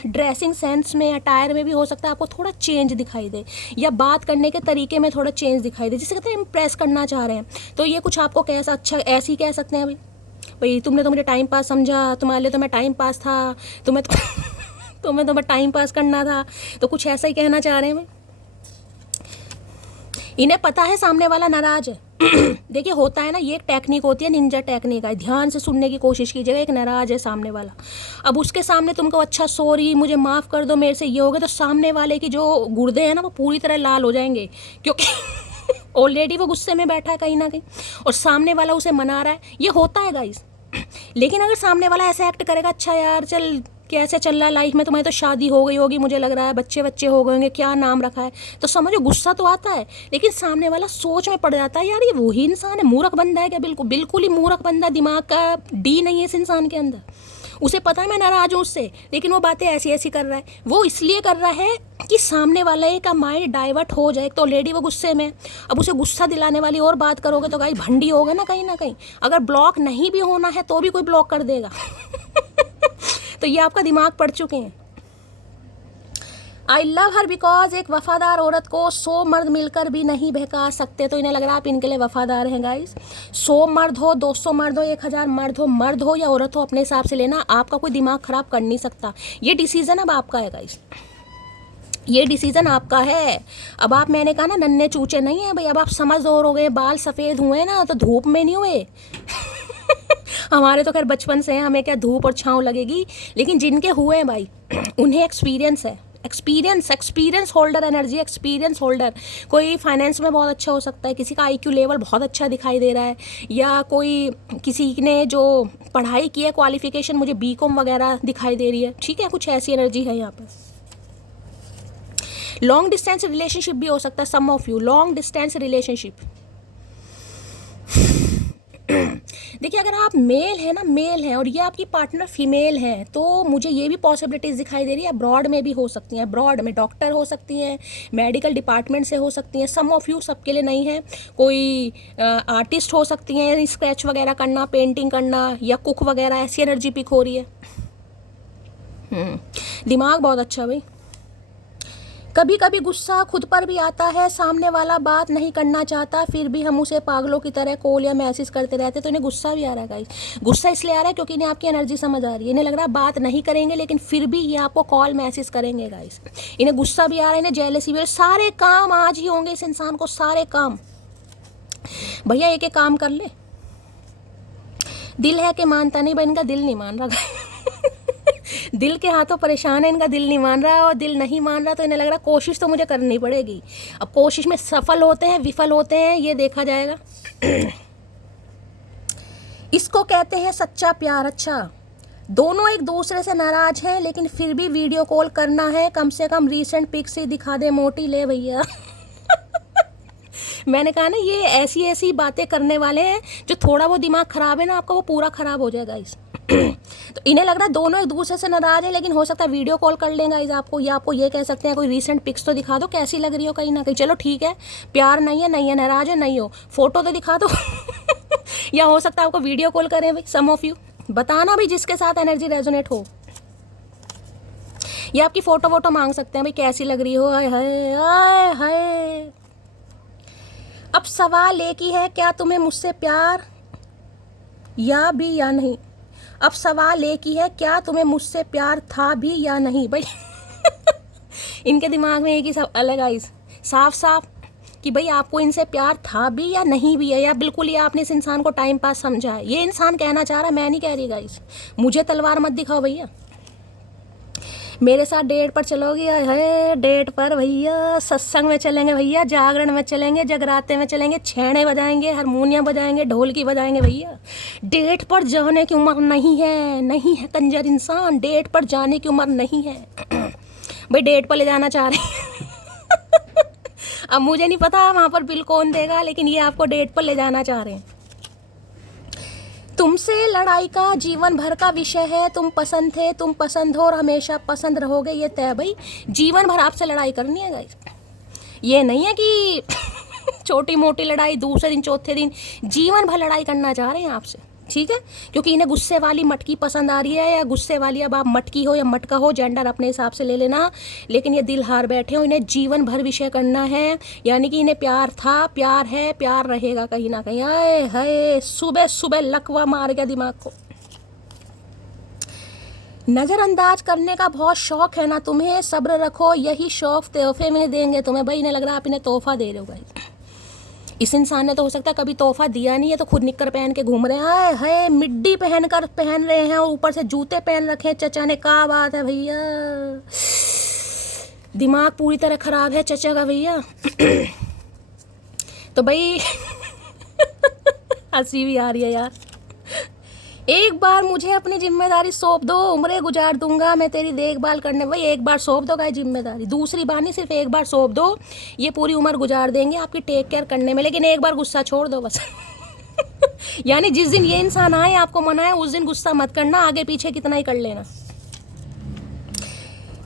ड्रेसिंग सेंस में, अटायर में भी हो सकता है आपको थोड़ा चेंज दिखाई दे, या बात करने के तरीके में थोड़ा चेंज दिखाई दे, जिसे कहते हैं इम्प्रेस करना चाह रहे हैं। तो ये कुछ आपको कैसा अच्छा ऐसे ही कह सकते हैं भाई तुमने तो मुझे टाइम पास समझा, तुम्हारे लिए तो मैं टाइम पास था, तुम्हें तो टाइम पास करना था। तो कुछ ऐसा ही कहना चाह रहे हैं भाई। इन्हें पता है सामने वाला नाराज है। देखिए होता है ना, ये एक टेक्निक होती है, निंजा टेक्निक है। ध्यान से सुनने की कोशिश कीजिएगा। एक नाराज है सामने वाला, अब उसके सामने तुमको अच्छा सॉरी, मुझे माफ़ कर दो, मेरे से ये हो गया, तो सामने वाले की जो गुर्दे हैं ना वो पूरी तरह लाल हो जाएंगे, क्योंकि ऑलरेडी वो गुस्से में बैठा है कहीं ना कहीं, और सामने वाला उसे मना रहा है। ये होता है गाइस। लेकिन अगर सामने वाला ऐसा एक्ट करेगा, अच्छा यार चल कैसे चल रहा है लाइफ में, तुम्हारी तो शादी हो गई होगी, मुझे लग रहा है बच्चे बच्चे हो गए होंगे, क्या नाम रखा है, तो समझो गुस्सा तो आता है, लेकिन सामने वाला सोच में पड़ जाता है, यार ये वही इंसान है, मूर्ख बंदा है क्या? बिल्कुल बिल्कुल ही मूर्ख बंदा, दिमाग का डी नहीं है इस इंसान के अंदर। उसे पता है मैं नाराज हूँ उससे, लेकिन वो बातें ऐसी ऐसी कर रहा है। वो इसलिए कर रहा है कि सामने वाले का माइंड डाइवर्ट हो जाए। तो ऑलरेडी वो गुस्से में, अब उसे गुस्सा दिलाने वाली और बात करोगे तो भाई भंडी होगा ना कहीं। अगर ब्लॉक नहीं भी होना है तो भी कोई ब्लॉक कर देगा। तो ये आपका दिमाग पड़ चुके हैं। आई लव हर बिकॉज एक वफादार औरत को 100 मर्द मिलकर भी नहीं बहका सकते। तो इन्हें लग रहा है आप इनके लिए वफादार हैं गाइस। 100 मर्द हो, 200 मर्द हो, 1000 मर्द हो या औरत हो, अपने हिसाब से लेना। आपका कोई दिमाग खराब कर नहीं सकता। ये डिसीजन अब आपका है गाइस, ये डिसीजन आपका है। अब आप, मैंने कहा ना नन्हे चूचे नहीं है भाई, अब आप समझदार हो गए, बाल सफ़ेद हुए ना तो धूप में नहीं हुए। हमारे तो खैर बचपन से हैं, हमें क्या धूप और छाँव लगेगी, लेकिन जिनके हुए हैं भाई उन्हें एक्सपीरियंस है। Experience holder energy, experience holder. कोई फाइनेंस में बहुत अच्छा हो सकता है, किसी का IQ लेवल बहुत अच्छा दिखाई दे रहा है, या कोई किसी ने जो पढ़ाई की है क्वालिफिकेशन मुझे BCom वगैरह दिखाई दे रही है, ठीक है, कुछ ऐसी एनर्जी है यहाँ पर। लॉन्ग डिस्टेंस रिलेशनशिप भी हो सकता है, some of you long distance relationship. देखिए अगर आप मेल है और ये आपकी पार्टनर फीमेल है, तो मुझे ये भी पॉसिबिलिटीज़ दिखाई दे रही है। अब्रॉड में भी हो सकती हैं, अब्रॉड में डॉक्टर हो सकती हैं, मेडिकल डिपार्टमेंट से हो सकती हैं, सम ऑफ यू, सबके लिए नहीं है। कोई आर्टिस्ट हो सकती हैं, स्केच वगैरह करना, पेंटिंग करना, या कुक वगैरह, ऐसी एनर्जी पिक हो रही है। दिमाग बहुत अच्छा भाई। कभी कभी गुस्सा खुद पर भी आता है, सामने वाला बात नहीं करना चाहता, फिर भी हम उसे पागलों की तरह कॉल या मैसेज करते रहते। तो इन्हें गुस्सा भी आ रहा है गाइस। गुस्सा इसलिए आ रहा है क्योंकि इन्हें आपकी एनर्जी समझ आ रही है। इन्हें लग रहा है बात नहीं करेंगे, लेकिन फिर भी ये आपको कॉल मैसेज करेंगे गाइस। इन्हें गुस्सा भी आ रहा है, इन्हें जेलसी भी। सारे काम आज ही होंगे इस इंसान को, सारे काम। भैया एक एक काम कर ले। दिल है कि मानता नहीं भाई, इनका दिल नहीं मान रहा। दिल के हाथों परेशान है, इनका दिल नहीं मान रहा, और दिल नहीं मान रहा तो इन्हें लग रहा कोशिश तो मुझे करनी पड़ेगी। अब कोशिश में सफल होते हैं विफल होते हैं, ये देखा जाएगा। इसको कहते हैं सच्चा प्यार। अच्छा, दोनों एक दूसरे से नाराज हैं, लेकिन फिर भी वीडियो कॉल करना है, कम से कम रीसेंट पिक्स ही दिखा दे मोटी ले भैया। मैंने कहा ना ये ऐसी ऐसी बातें करने वाले हैं, जो थोड़ा वो दिमाग खराब है ना आपका, वो पूरा खराब हो जाएगा इस। तो इन्हें लग रहा है दोनों एक दूसरे से नाराज है, लेकिन हो सकता है वीडियो कॉल कर लेंगे इस आपको, या आपको ये कह सकते हैं कोई रीसेंट पिक्स तो दिखा दो, कैसी लग रही हो कहीं ना कहीं। चलो ठीक है, प्यार नहीं है, नाराज है, नहीं हो, फोटो तो दिखा दो। या हो सकता है आपको वीडियो कॉल करें भाई, सम ऑफ यू। बताना भी जिसके साथ एनर्जी रेजोनेट हो, या आपकी फोटो वोटो मांग सकते हैं भाई, कैसी लग रही हो, हाय हाय हाय हाय। अब सवाल एक ही है, क्या तुम्हें मुझसे प्यार या नहीं। अब सवाल एक ही है, क्या तुम्हें मुझसे प्यार था भी या नहीं भाई। इनके दिमाग में एक ही सब अलग आई, साफ साफ कि भाई आपको इनसे प्यार था भी या नहीं भी है, या बिल्कुल ही आपने इस इंसान को टाइम पास समझा है। ये इंसान कहना चाह रहा है, मैं नहीं कह रही गाइस। मुझे तलवार मत दिखाओ भैया। मेरे साथ डेट पर चलोगी, है डेट पर भैया, सत्संग में चलेंगे भैया, जागरण में चलेंगे, जगराते में चलेंगे, छेड़े बजाएंगे, हारमोनियम बजाएंगे, ढोलकी बजाएंगे भैया। डेट पर जाने की उम्र नहीं है कंजर इंसान, डेट पर जाने की उम्र नहीं है। भाई डेट पर ले जाना चाह रहे हैं। अब मुझे नहीं पता वहाँ पर बिल कौन देगा, लेकिन ये आपको डेट पर ले जाना चाह रहे हैं। तुमसे लड़ाई का जीवन भर का विषय है, तुम पसंद थे, तुम पसंद हो और हमेशा पसंद रहोगे, ये तय भाई। जीवन भर आपसे लड़ाई करनी है गाइस। ये नहीं है कि छोटी मोटी लड़ाई, दूसरे दिन चौथे दिन जीवन भर लड़ाई करना चाह रहे हैं आपसे, ठीक है, क्योंकि इन्हें गुस्से वाली मटकी पसंद आ रही है, या गुस्से वाली, अब आप मटकी हो या मटका हो, जेंडर अपने हिसाब से ले लेना, लेकिन ये दिल हार बैठे हो, इन्हें जीवन भर विषय करना है, यानी कि इन्हें प्यार था, प्यार है, प्यार रहेगा कहीं ना कहीं। आए हाय, सुबह सुबह लकवा मार गया दिमाग को। नज़रअंदाज करने का बहुत शौक है ना तुम्हें, सब्र रखो, यही शौक तोहफे में देंगे तुम्हें। भाई इन्हें लग रहा है आप इन्हें तोहफा दे रहे हो भाई। इस इंसान ने तो हो सकता है कभी तोहफा दिया नहीं है, तो खुद निक्कर पहन के घूम रहे हैं, हाय हाय मिड्डी पहन रहे हैं और ऊपर से जूते पहन रखे हैं चचा ने। क्या बात है भैया, दिमाग पूरी तरह खराब है चचा का भैया। तो भाई हंसी भी आ रही है यार। एक बार मुझे अपनी जिम्मेदारी सौंप दो, उम्रें गुजार दूंगा मैं तेरी देखभाल करने। भाई एक बार सौंप दो गाय जिम्मेदारी, दूसरी बार नहीं, सिर्फ एक बार सौंप दो, ये पूरी उम्र गुजार देंगे आपकी टेक केयर करने में, लेकिन एक बार गुस्सा छोड़ दो बस। यानी जिस दिन ये इंसान आए आपको मनाए, उस दिन गुस्सा मत करना, आगे पीछे कितना ही कर लेना।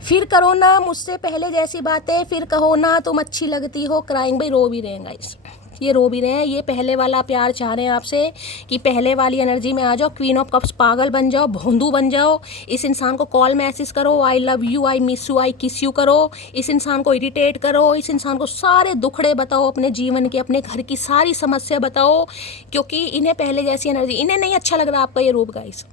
फिर करो ना मुझसे पहले जैसी बातें, फिर कहो ना तुम अच्छी लगती हो। क्राइंग, भाई रो भी रहे हैं गाइस, ये रो भी रहे हैं, ये पहले वाला प्यार चाह रहे हैं आपसे कि पहले वाली एनर्जी में आ जाओ, क्वीन ऑफ कप्स पागल बन जाओ, भोंदू बन जाओ। इस इंसान को कॉल मैसेज करो, I love you, I miss you, I kiss you करो, इस इंसान को इरिटेट करो, इस इंसान को सारे दुखड़े बताओ अपने जीवन के, अपने घर की सारी समस्या बताओ, क्योंकि इन्हें पहले जैसी एनर्जी, इन्हें नहीं अच्छा लग रहा आपका ये रूप गाइस।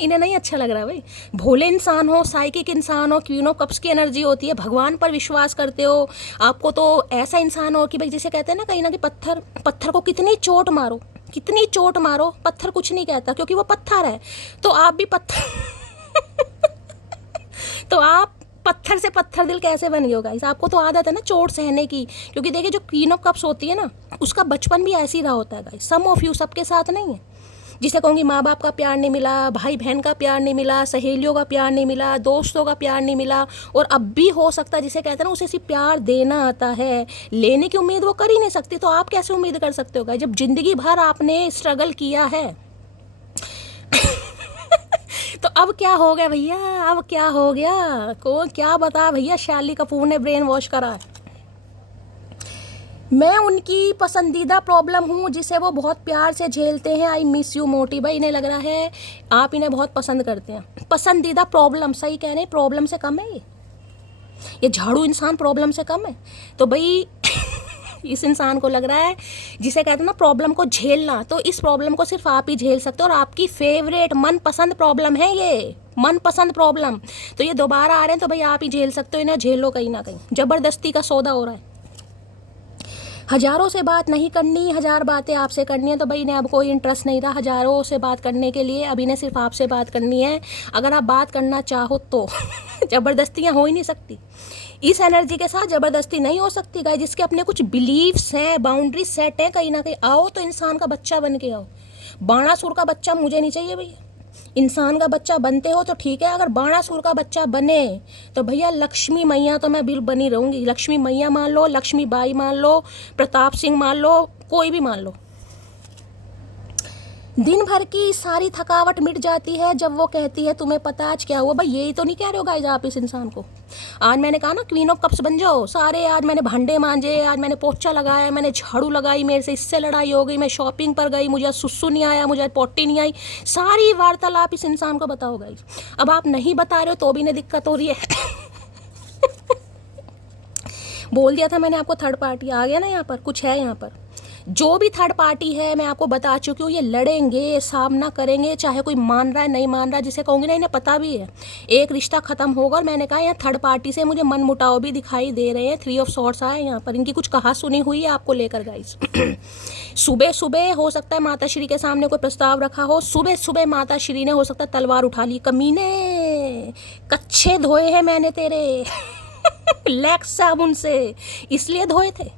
इन्हें नहीं अच्छा लग रहा भाई। भोले इंसान हो, साइकिक इंसान हो, क्वीन ऑफ कप्स की एनर्जी होती है, भगवान पर विश्वास करते हो, आपको तो ऐसा इंसान हो कि भाई जिसे कहते हैं ना कहीं ना कि पत्थर को कितनी चोट मारो, कितनी चोट मारो, पत्थर कुछ नहीं कहता क्योंकि वो पत्थर है। तो आप भी पत्थर तो आप पत्थर से पत्थर दिल कैसे बन गए हो गाइस? आपको तो आदत है ना चोट सहने की, क्योंकि देखिए जो क्वीन ऑफ कप्स होती है ना, उसका बचपन भी ऐसे ही रहा होता है गाइस। सम ऑफ यू, सबके साथ नहीं है। जिसे कहूँगी माँ बाप का प्यार नहीं मिला, भाई बहन का प्यार नहीं मिला, सहेलियों का प्यार नहीं मिला, दोस्तों का प्यार नहीं मिला, और अब भी हो सकता है जिसे कहते हैं ना उसे सिर्फ प्यार देना आता है, लेने की उम्मीद वो कर ही नहीं सकती। तो आप कैसे उम्मीद कर सकते हो जब जिंदगी भर आपने स्ट्रगल किया है। तो अब क्या हो गया भैया, अब क्या हो गया, कौन क्या बता भैया, शाली कपूर ने ब्रेन वॉश करा है। मैं उनकी पसंदीदा प्रॉब्लम हूँ जिसे वो बहुत प्यार से झेलते हैं, आई मिस यू मोटी। भाई इन्हें लग रहा है आप इन्हें बहुत पसंद करते हैं। पसंदीदा प्रॉब्लम, सही कह रहे हैं, प्रॉब्लम से कम है ये झाड़ू इंसान प्रॉब्लम से कम है। तो भाई इस इंसान को लग रहा है जिसे कहते हैं ना प्रॉब्लम को झेलना, तो इस प्रॉब्लम को सिर्फ आप ही झेल सकते हो, और आपकी फेवरेट मनपसंद प्रॉब्लम है ये, मनपसंद प्रॉब्लम। तो ये दोबारा आ रहे हैं तो भाई आप ही झेल सकते हो, इन्हें झेल लो कहीं ना कहीं। ज़बरदस्ती का सौदा हो रहा है। हज़ारों से बात नहीं करनी, 1000 बातें आपसे करनी है। तो भाई इन्हें अब कोई इंटरेस्ट नहीं रहा हज़ारों से बात करने के लिए, अब इन्हें सिर्फ आपसे बात करनी है। अगर आप बात करना चाहो तो ज़बरदस्तियाँ हो ही नहीं सकती, इस एनर्जी के साथ ज़बरदस्ती नहीं हो सकती गाइस। जिसके अपने कुछ बिलीव्स हैं, बाउंड्री सेट हैं, कहीं ना कहीं आओ तो इंसान का बच्चा बन के आओ। बाणासुर का बच्चा मुझे नहीं चाहिए भैया। इंसान का बच्चा बनते हो तो ठीक है, अगर बाणासुर का बच्चा बने तो भैया लक्ष्मी मैया तो मैं बिल बनी रहूँगी। लक्ष्मी मैया मान लो, लक्ष्मी बाई मान लो, प्रताप सिंह मान लो, कोई भी मान लो। दिन भर की सारी थकावट मिट जाती है जब वो कहती है तुम्हें पता आज क्या हुआ। भाई यही तो नहीं कह रहे हो गाइस आप इस इंसान को। आज मैंने कहा ना क्वीन ऑफ कप्स बन जाओ सारे, आज मैंने भांडे मांजे, आज मैंने पोछा लगाया, मैंने झाड़ू लगाई, मेरे से इससे लड़ाई हो गई, मैं शॉपिंग पर गई, मुझे सुसु नहीं आया, मुझे पोटी नहीं आई, सारी वार्तालाप इस इंसान को बताओ गाइस। अब आप नहीं बता रहे हो तो भी इन्हें दिक्कत हो रही है। बोल दिया था मैंने आपको, थर्ड पार्टी आ गया ना यहाँ पर, कुछ है यहाँ पर। जो भी थर्ड पार्टी है मैं आपको बता चुकी हूँ, ये लड़ेंगे, सामना करेंगे, चाहे कोई मान रहा है नहीं मान रहा है। जिसे कहूँगी ना इन्हें पता भी है एक रिश्ता खत्म होगा, और मैंने कहा यहाँ थर्ड पार्टी से मुझे मन मुटाव भी दिखाई दे रहे हैं। 3 ऑफ सॉर्ड्स आए यहाँ पर, इनकी कुछ कहा सुनी हुई है आपको लेकर गाइस। सुबह सुबह हो सकता है माता श्री के सामने कोई प्रस्ताव रखा हो, सुबह सुबह माता श्री ने हो सकता है तलवार उठा ली, कमीने कच्चे धोए हैं मैंने तेरे लैक्स साबुन से, इसलिए धोए थे,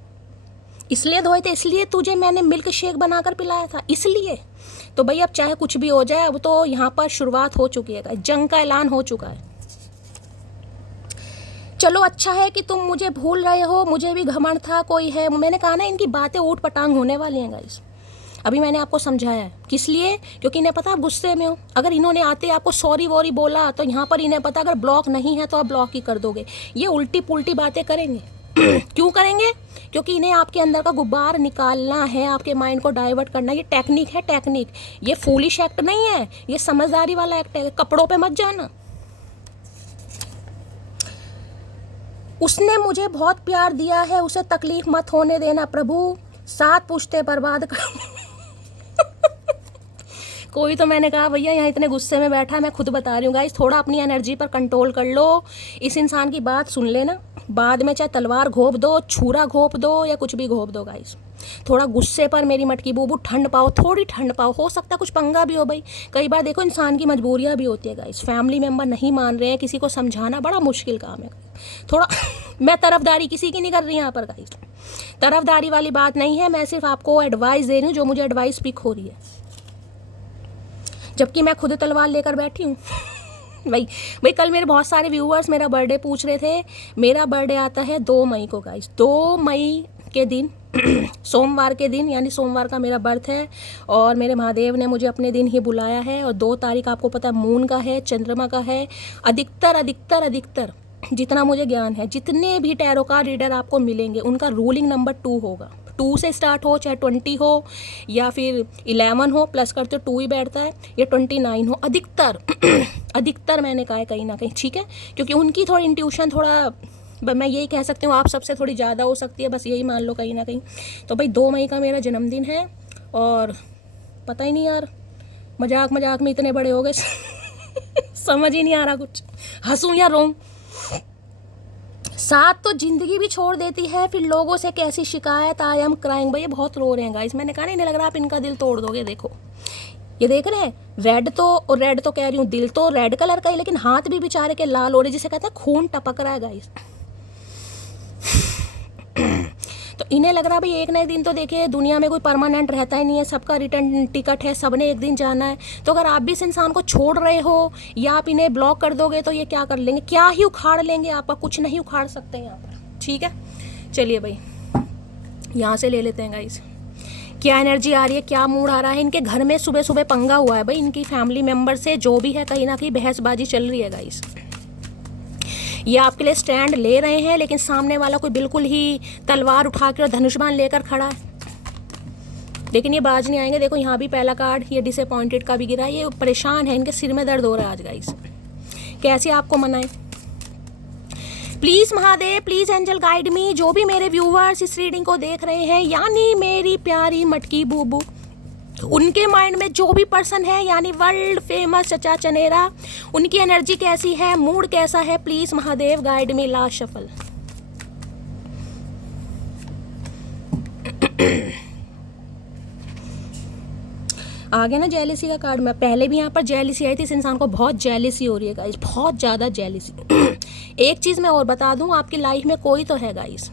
इसलिए तुझे मैंने मिल्क शेक बनाकर पिलाया था, इसलिए। तो भाई अब चाहे कुछ भी हो जाए, अब तो यहाँ पर शुरुआत हो चुकी है, जंग का ऐलान हो चुका है। चलो अच्छा है कि तुम मुझे भूल रहे हो, मुझे भी घमंड था कोई है। मैंने कहा ना इनकी बातें ऊट पटांग होने वाली हैं गाइस। अभी मैंने आपको समझाया है, किस लिए, क्योंकि इन्हें पता आप गुस्से में हो। अगर इन्होंने आते आपको सॉरी वॉरी बोला तो यहाँ पर इन्हें पता अगर ब्लॉक नहीं है तो आप ब्लॉक ही कर दोगे। ये उल्टी पुल्टी बातें करेंगे, क्यों करेंगे? क्योंकि इन्हें आपके अंदर का गुब्बार निकालना है, आपके माइंड को डाइवर्ट करना। ये टेक्निक है, टेक्निक। ये फूलिश एक्ट नहीं है, ये समझदारी वाला एक्ट है। कपड़ों पे मत जाना। उसने मुझे बहुत प्यार दिया है, उसे तकलीफ मत होने देना प्रभु, साथ पूछते बर्बाद कर। कोई तो मैंने कहा भैया यहाँ इतने गुस्से में बैठा, मैं खुद बता रही हूँ गाइस, थोड़ा अपनी एनर्जी पर कंट्रोल कर लो। इस इंसान की बात सुन लेना, बाद में चाहे तलवार घोंप दो, छुरा घोंप दो या कुछ भी घोंप दो गाइस। थोड़ा गुस्से पर मेरी मटकी बूबू ठंड पाओ, थोड़ी ठंड पाओ। हो सकता है कुछ पंगा भी हो भाई, कई बार देखो इंसान की मजबूरियाँ भी होती है गाइस। फैमिली मेम्बर नहीं मान रहे हैं, किसी को समझाना बड़ा मुश्किल काम है थोड़ा। मैं तरफदारी किसी की नहीं कर रही यहाँ पर गाइस, तरफदारी वाली बात नहीं है। मैं सिर्फ आपको एडवाइस दे रही हूँ, जो मुझे एडवाइस पिक हो रही है, जबकि मैं खुद तलवार लेकर बैठी हूँ। भाई कल मेरे बहुत सारे व्यूअर्स मेरा बर्थडे पूछ रहे थे। मेरा बर्थडे आता है 2 मई को गाइस, 2 मई के दिन सोमवार के दिन, यानी सोमवार का मेरा बर्थ है। और मेरे महादेव ने मुझे अपने दिन ही बुलाया है। और 2 तारीख आपको पता है मून का है, चंद्रमा का है। अधिकतर जितना मुझे ज्ञान है, जितने भी टैरो कार्ड रीडर आपको मिलेंगे उनका रूलिंग नंबर 2 होगा। 2 से स्टार्ट हो, चाहे 20 हो या फिर 11 हो, प्लस करते 2 ही बैठता है, या 29 हो। अधिकतर मैंने कहा है कहीं ना कहीं, ठीक है, क्योंकि उनकी थोड़ी इंट्यूशन थोड़ा, मैं यही कह सकती हूँ आप सबसे थोड़ी ज़्यादा हो सकती है, बस यही मान लो कहीं ना कहीं। तो भाई 2 मई का मेरा जन्मदिन है। और पता ही नहीं यार, मजाक में इतने बड़े हो गए समझ ही नहीं आ रहा कुछ, हंसूं या रोऊं। साथ तो जिंदगी भी छोड़ देती है, फिर लोगों से कैसी शिकायत, आई एम क्राइंग। भाई ये बहुत रो रहे हैं गाइस, मैंने कहा नहीं लग रहा आप इनका दिल तोड़ दोगे। देखो ये देख रहे हैं, रेड तो कह रही हूँ, दिल तो रेड कलर का ही, लेकिन हाथ भी बेचारे के लाल हो रहे, जिसे कहते हैं खून टपक रहा है गाइस। तो इन्हें लग रहा भाई एक ना एक दिन तो देखिए, दुनिया में कोई परमानेंट रहता ही नहीं है, सबका रिटर्न टिकट है, सबने एक दिन जाना है। तो अगर आप भी इस इंसान को छोड़ रहे हो या आप इन्हें ब्लॉक कर दोगे तो ये क्या कर लेंगे, क्या ही उखाड़ लेंगे आपका, कुछ नहीं उखाड़ सकते यहाँ पर, ठीक है। चलिए भाई यहाँ से ले लेते हैं गाइस, क्या एनर्जी आ रही है, क्या मूड आ रहा है। इनके घर में सुबह सुबह पंगा हुआ है भाई, इनकी फैमिली मेम्बर से जो भी है, कहीं ना कहीं बहसबाजी चल रही है गाइस। ये आपके लिए स्टैंड ले रहे हैं, लेकिन सामने वाला कोई बिल्कुल ही तलवार उठा के और धनुष्मान लेकर खड़ा है, लेकिन ये बाज नहीं आएंगे। देखो यहाँ भी पहला कार्ड ये डिसअपॉइंटेड का भी गिरा है, ये परेशान है, इनके सिर में दर्द हो रहा है आज गाइस। कैसे आपको मनाएं? Please Mahadev, please angel guide me. जो भी मेरे व्यूवर्स इस रीडिंग को देख रहे हैं, यानी मेरी प्यारी मटकी बूबू, उनके माइंड में जो भी पर्सन है, यानी वर्ल्ड फेमस चचा चनेरा, उनकी एनर्जी कैसी है, मूड कैसा है, please Mahadev guide me. Last shuffle. आगे ना जेलिसी का कार्ड, मैं पहले भी यहाँ पर जेलिसी आई थी, इस इंसान को बहुत जेलिसी हो रही है गाइस, बहुत ज़्यादा जेलिसी। एक चीज़ मैं और बता दूँ, आपकी लाइफ में कोई तो है गाइस,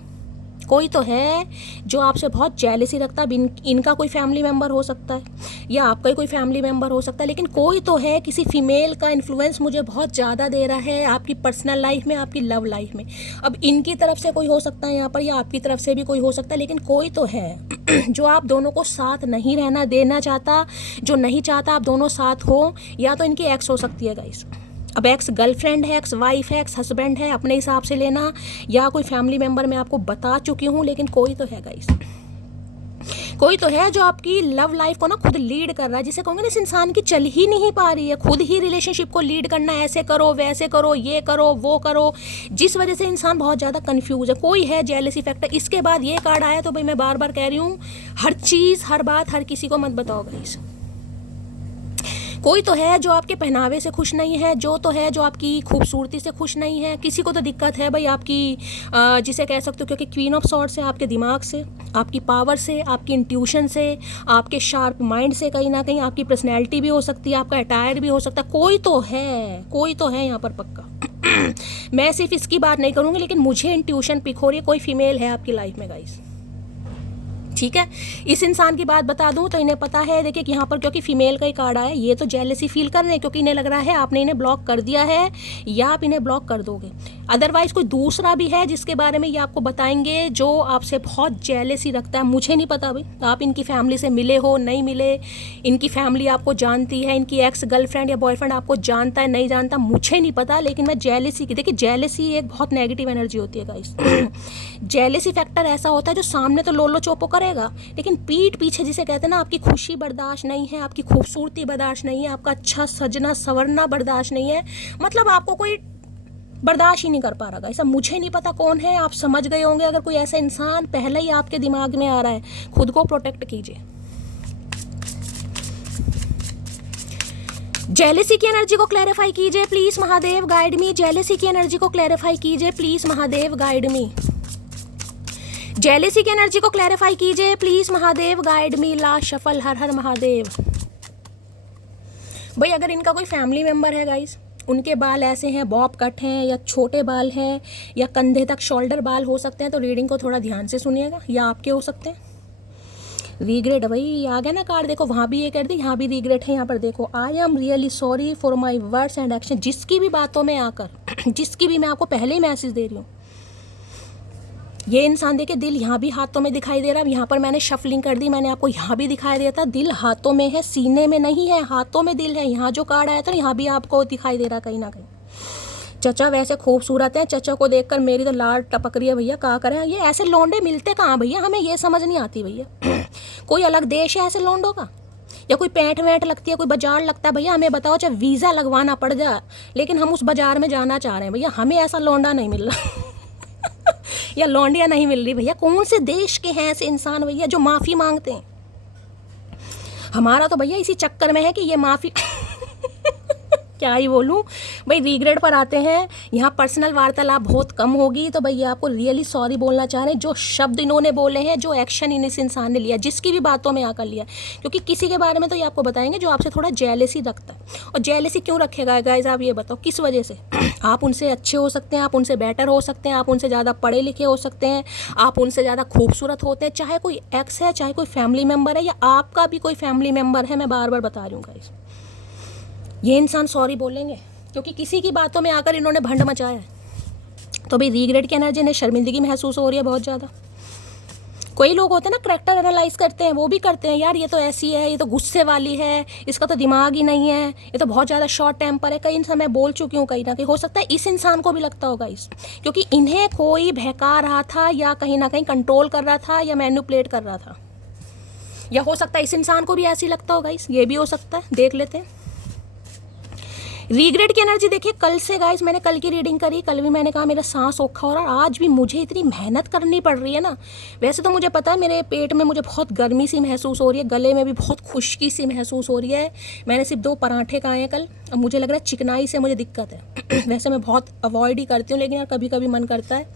कोई तो है जो आपसे बहुत जेलिसी रखता है। इनका कोई फैमिली मेम्बर हो सकता है या आपका ही कोई फैमिली मेम्बर हो सकता है, लेकिन कोई तो है, किसी फीमेल का इन्फ्लुएंस मुझे बहुत ज़्यादा दे रहा है आपकी पर्सनल लाइफ में, आपकी लव लाइफ में। अब इनकी तरफ से कोई हो सकता है यहाँ पर, या आपकी तरफ से भी कोई हो सकता है, लेकिन कोई तो है जो आप दोनों को साथ नहीं रहना देना चाहता, जो नहीं चाहता आप दोनों साथ हो। या तो इनकी एक्स हो सकती है गाइस, अब एक्स गर्लफ्रेंड है, एक्स वाइफ है, एक्स हस्बैंड है, अपने हिसाब से लेना, या कोई फैमिली मेम्बर मैं आपको बता चुकी हूँ, लेकिन कोई तो है गाइस, कोई तो है जो आपकी लव लाइफ को ना खुद लीड कर रहा है, जिसे कहूँगे ना इस इंसान की चल ही नहीं पा रही है, खुद ही रिलेशनशिप को लीड करना, ऐसे करो वैसे करो, ये करो वो करो, जिस वजह से इंसान बहुत ज़्यादा कंफ्यूज है। कोई है जेलसी फैक्टर। इसके बाद ये कार्ड आया तो भाई मैं बार बार कह रही हूँ, हर चीज़ हर बात हर किसी को मत बताओ गाइस। कोई तो है जो आपके पहनावे से खुश नहीं है, जो तो है जो आपकी खूबसूरती से खुश नहीं है। किसी को तो दिक्कत है भाई आपकी, जिसे कह सकते हो, क्योंकि क्वीन ऑफ सॉर्ड्स है, आपके दिमाग से, आपकी पावर से, आपकी इंट्यूशन से, आपके शार्प माइंड से, कहीं ना कहीं आपकी पर्सनैलिटी भी हो सकती है, आपका अटायर भी हो सकता है। कोई तो है यहाँ पर पक्का। मैं सिर्फ इसकी बात नहीं करूँगी, लेकिन मुझे इंट्यूशन पिक हो रही है, कोई फीमेल है आपकी लाइफ में गाइस, ठीक है। इस इंसान की बात बता दूं तो इन्हें पता है, देखिए कि यहाँ पर क्योंकि फीमेल का ही कार्ड आया, ये तो जेलसी फील कर रहे हैं क्योंकि इन्हें लग रहा है आपने इन्हें ब्लॉक कर दिया है या आप इन्हें ब्लॉक कर दोगे। अदरवाइज कोई दूसरा भी है जिसके बारे में ये आपको बताएंगे जो आपसे बहुत जेलसी रखता है। मुझे नहीं पता भाई आप इनकी फैमिली से मिले हो नहीं मिले, इनकी फैमिली आपको जानती है, इनकी एक्स गर्लफ्रेंड या बॉयफ्रेंड आपको जानता है नहीं जानता, मुझे नहीं पता। लेकिन मैं जेलसी की, देखिए जेलसी एक बहुत नेगेटिव एनर्जी होती है गाइस। जेलसी फैक्टर ऐसा होता है जो सामने तो लोलो चोपो करेगा, लेकिन पीठ पीछे जिसे कहते हैं ना, आपकी खुशी बर्दाश्त नहीं है, आपकी खूबसूरती बर्दाश्त नहीं है, आपका अच्छा सजना संवरना बर्दाश्त नहीं है, मतलब आपको कोई बर्दाश्त ही नहीं कर पा रहा। ऐसा मुझे नहीं पता कौन है, आप समझ गए होंगे। अगर कोई ऐसा इंसान पहले ही आपके दिमाग में आ रहा है, खुद को प्रोटेक्ट कीजिए। जेलसी की एनर्जी को क्लैरिफाई कीजिए please Mahadev guide me. Jealousy की एनर्जी को क्लैरिफाई कीजिए please Mahadev guide me. Jealousy की एनर्जी को क्लैरिफाई कीजिए please Mahadev guide me. Last shuffle, हर हर महादेव। भाई अगर इनका कोई फैमिली मेंबर है गाइस, उनके बाल ऐसे हैं, बॉब कट हैं या छोटे बाल हैं या कंधे तक शोल्डर बाल हो सकते हैं, तो रीडिंग को थोड़ा ध्यान से सुनिएगा, या आपके हो सकते हैं। रिग्रेट, भाई आ गया ना कार्ड, देखो वहाँ भी ये कर दी, यहाँ भी रिग्रेट है। यहाँ पर देखो, I am really sorry for my words and action. जिसकी भी बातों में आकर जिसकी भी, मैं आपको पहले ही मैसेज दे रही हूँ, ये इंसान देखे दिल यहाँ भी हाथों में दिखाई दे रहा है। यहाँ पर मैंने शफलिंग कर दी, मैंने आपको यहाँ भी दिखाई दिया था, दिल हाथों में है, सीने में नहीं है, हाथों में दिल है। यहाँ जो कार्ड आया था यहाँ भी आपको दिखाई दे रहा कहीं ना कहीं। चचा वैसे खूबसूरत है, चचा को देखकर मेरी तो लाड टपक रही है भैया, क्या करें। ये ऐसे लौंडे मिलते कहाँ भैया, हमें ये समझ नहीं आती भैया। कोई अलग देश है ऐसे लौंडों का, या कोई पैंट वैंट लगती है, कोई बाजार लगता है भैया, हमें बताओ, चाहे वीज़ा लगवाना पड़ जाए, लेकिन हम उस बाजार में जाना चाह रहे हैं भैया, हमें ऐसा लौंडा नहीं मिल रहा या लौंडिया नहीं मिल रही भैया। कौन से देश के हैं ऐसे इंसान भैया जो माफ़ी मांगते हैं। हमारा तो भैया इसी चक्कर में है कि ये माफ़ी क्या ही बोलूँ भाई। रिग्रेट पर आते हैं, यहाँ पर्सनल वार्तालाप बहुत कम होगी, तो भैया आपको रियली सॉरी बोलना चाह रहे हैं। जो शब्द इन्होंने बोले हैं, जो एक्शन इस इंसान ने लिया, जिसकी भी बातों में आकर लिया, क्योंकि किसी के बारे में तो ये आपको बताएंगे जो आपसे थोड़ा जेलसी रखता है। और जेलसी क्यों रखेगा गाइस, आप ये बताओ किस वजह से। आप उनसे अच्छे हो सकते हैं, आप उनसे बेटर हो सकते हैं, आप उनसे ज़्यादा पढ़े लिखे हो सकते हैं, आप उनसे ज़्यादा खूबसूरत होते हैं, चाहे कोई एक्स है, चाहे कोई फैमिली मेम्बर है, या आपका भी कोई फैमिली मेम्बर है। मैं बार बार बता रही हूँ गाइस, ये इंसान सॉरी बोलेंगे क्योंकि किसी की बातों में आकर इन्होंने भंड मचाया है। तो भाई रिग्रेट की एनर्जी ने शर्मिंदगी महसूस हो रही है बहुत ज़्यादा। कोई लोग होते हैं ना करेक्टर एनालाइज करते हैं, वो भी करते हैं, यार ये तो ऐसी है, ये तो गुस्से वाली है, इसका तो दिमाग ही नहीं है, ये तो बहुत ज़्यादा शॉर्ट टेम्पर है। कई इंसान मैं बोल चुकी हूँ, कहीं ना कहीं हो सकता है इस इंसान को भी लगता होगा क्योंकि इन्हें कोई बहका रहा था या कहीं ना कहीं कंट्रोल कर रहा था या मैनिपुलेट कर रहा था, या हो सकता है इस इंसान को भी ऐसे ही लगता होगा। ये भी हो सकता है, देख लेते हैं। रिग्रेट की एनर्जी देखिए, कल से गाइस मैंने कल की रीडिंग करी, कल भी मैंने कहा मेरा सांस औखा हो रहा है, आज भी मुझे इतनी मेहनत करनी पड़ रही है ना। वैसे तो मुझे पता है मेरे पेट में मुझे बहुत गर्मी सी महसूस हो रही है, गले में भी बहुत खुश्की सी महसूस हो रही है। मैंने सिर्फ 2 पराठे खाए हैं कल, अब मुझे लग रहा है चिकनाई से मुझे दिक्कत है। वैसे मैं बहुत अवॉइड ही करती हूँ, लेकिन यार कभी कभी मन करता है।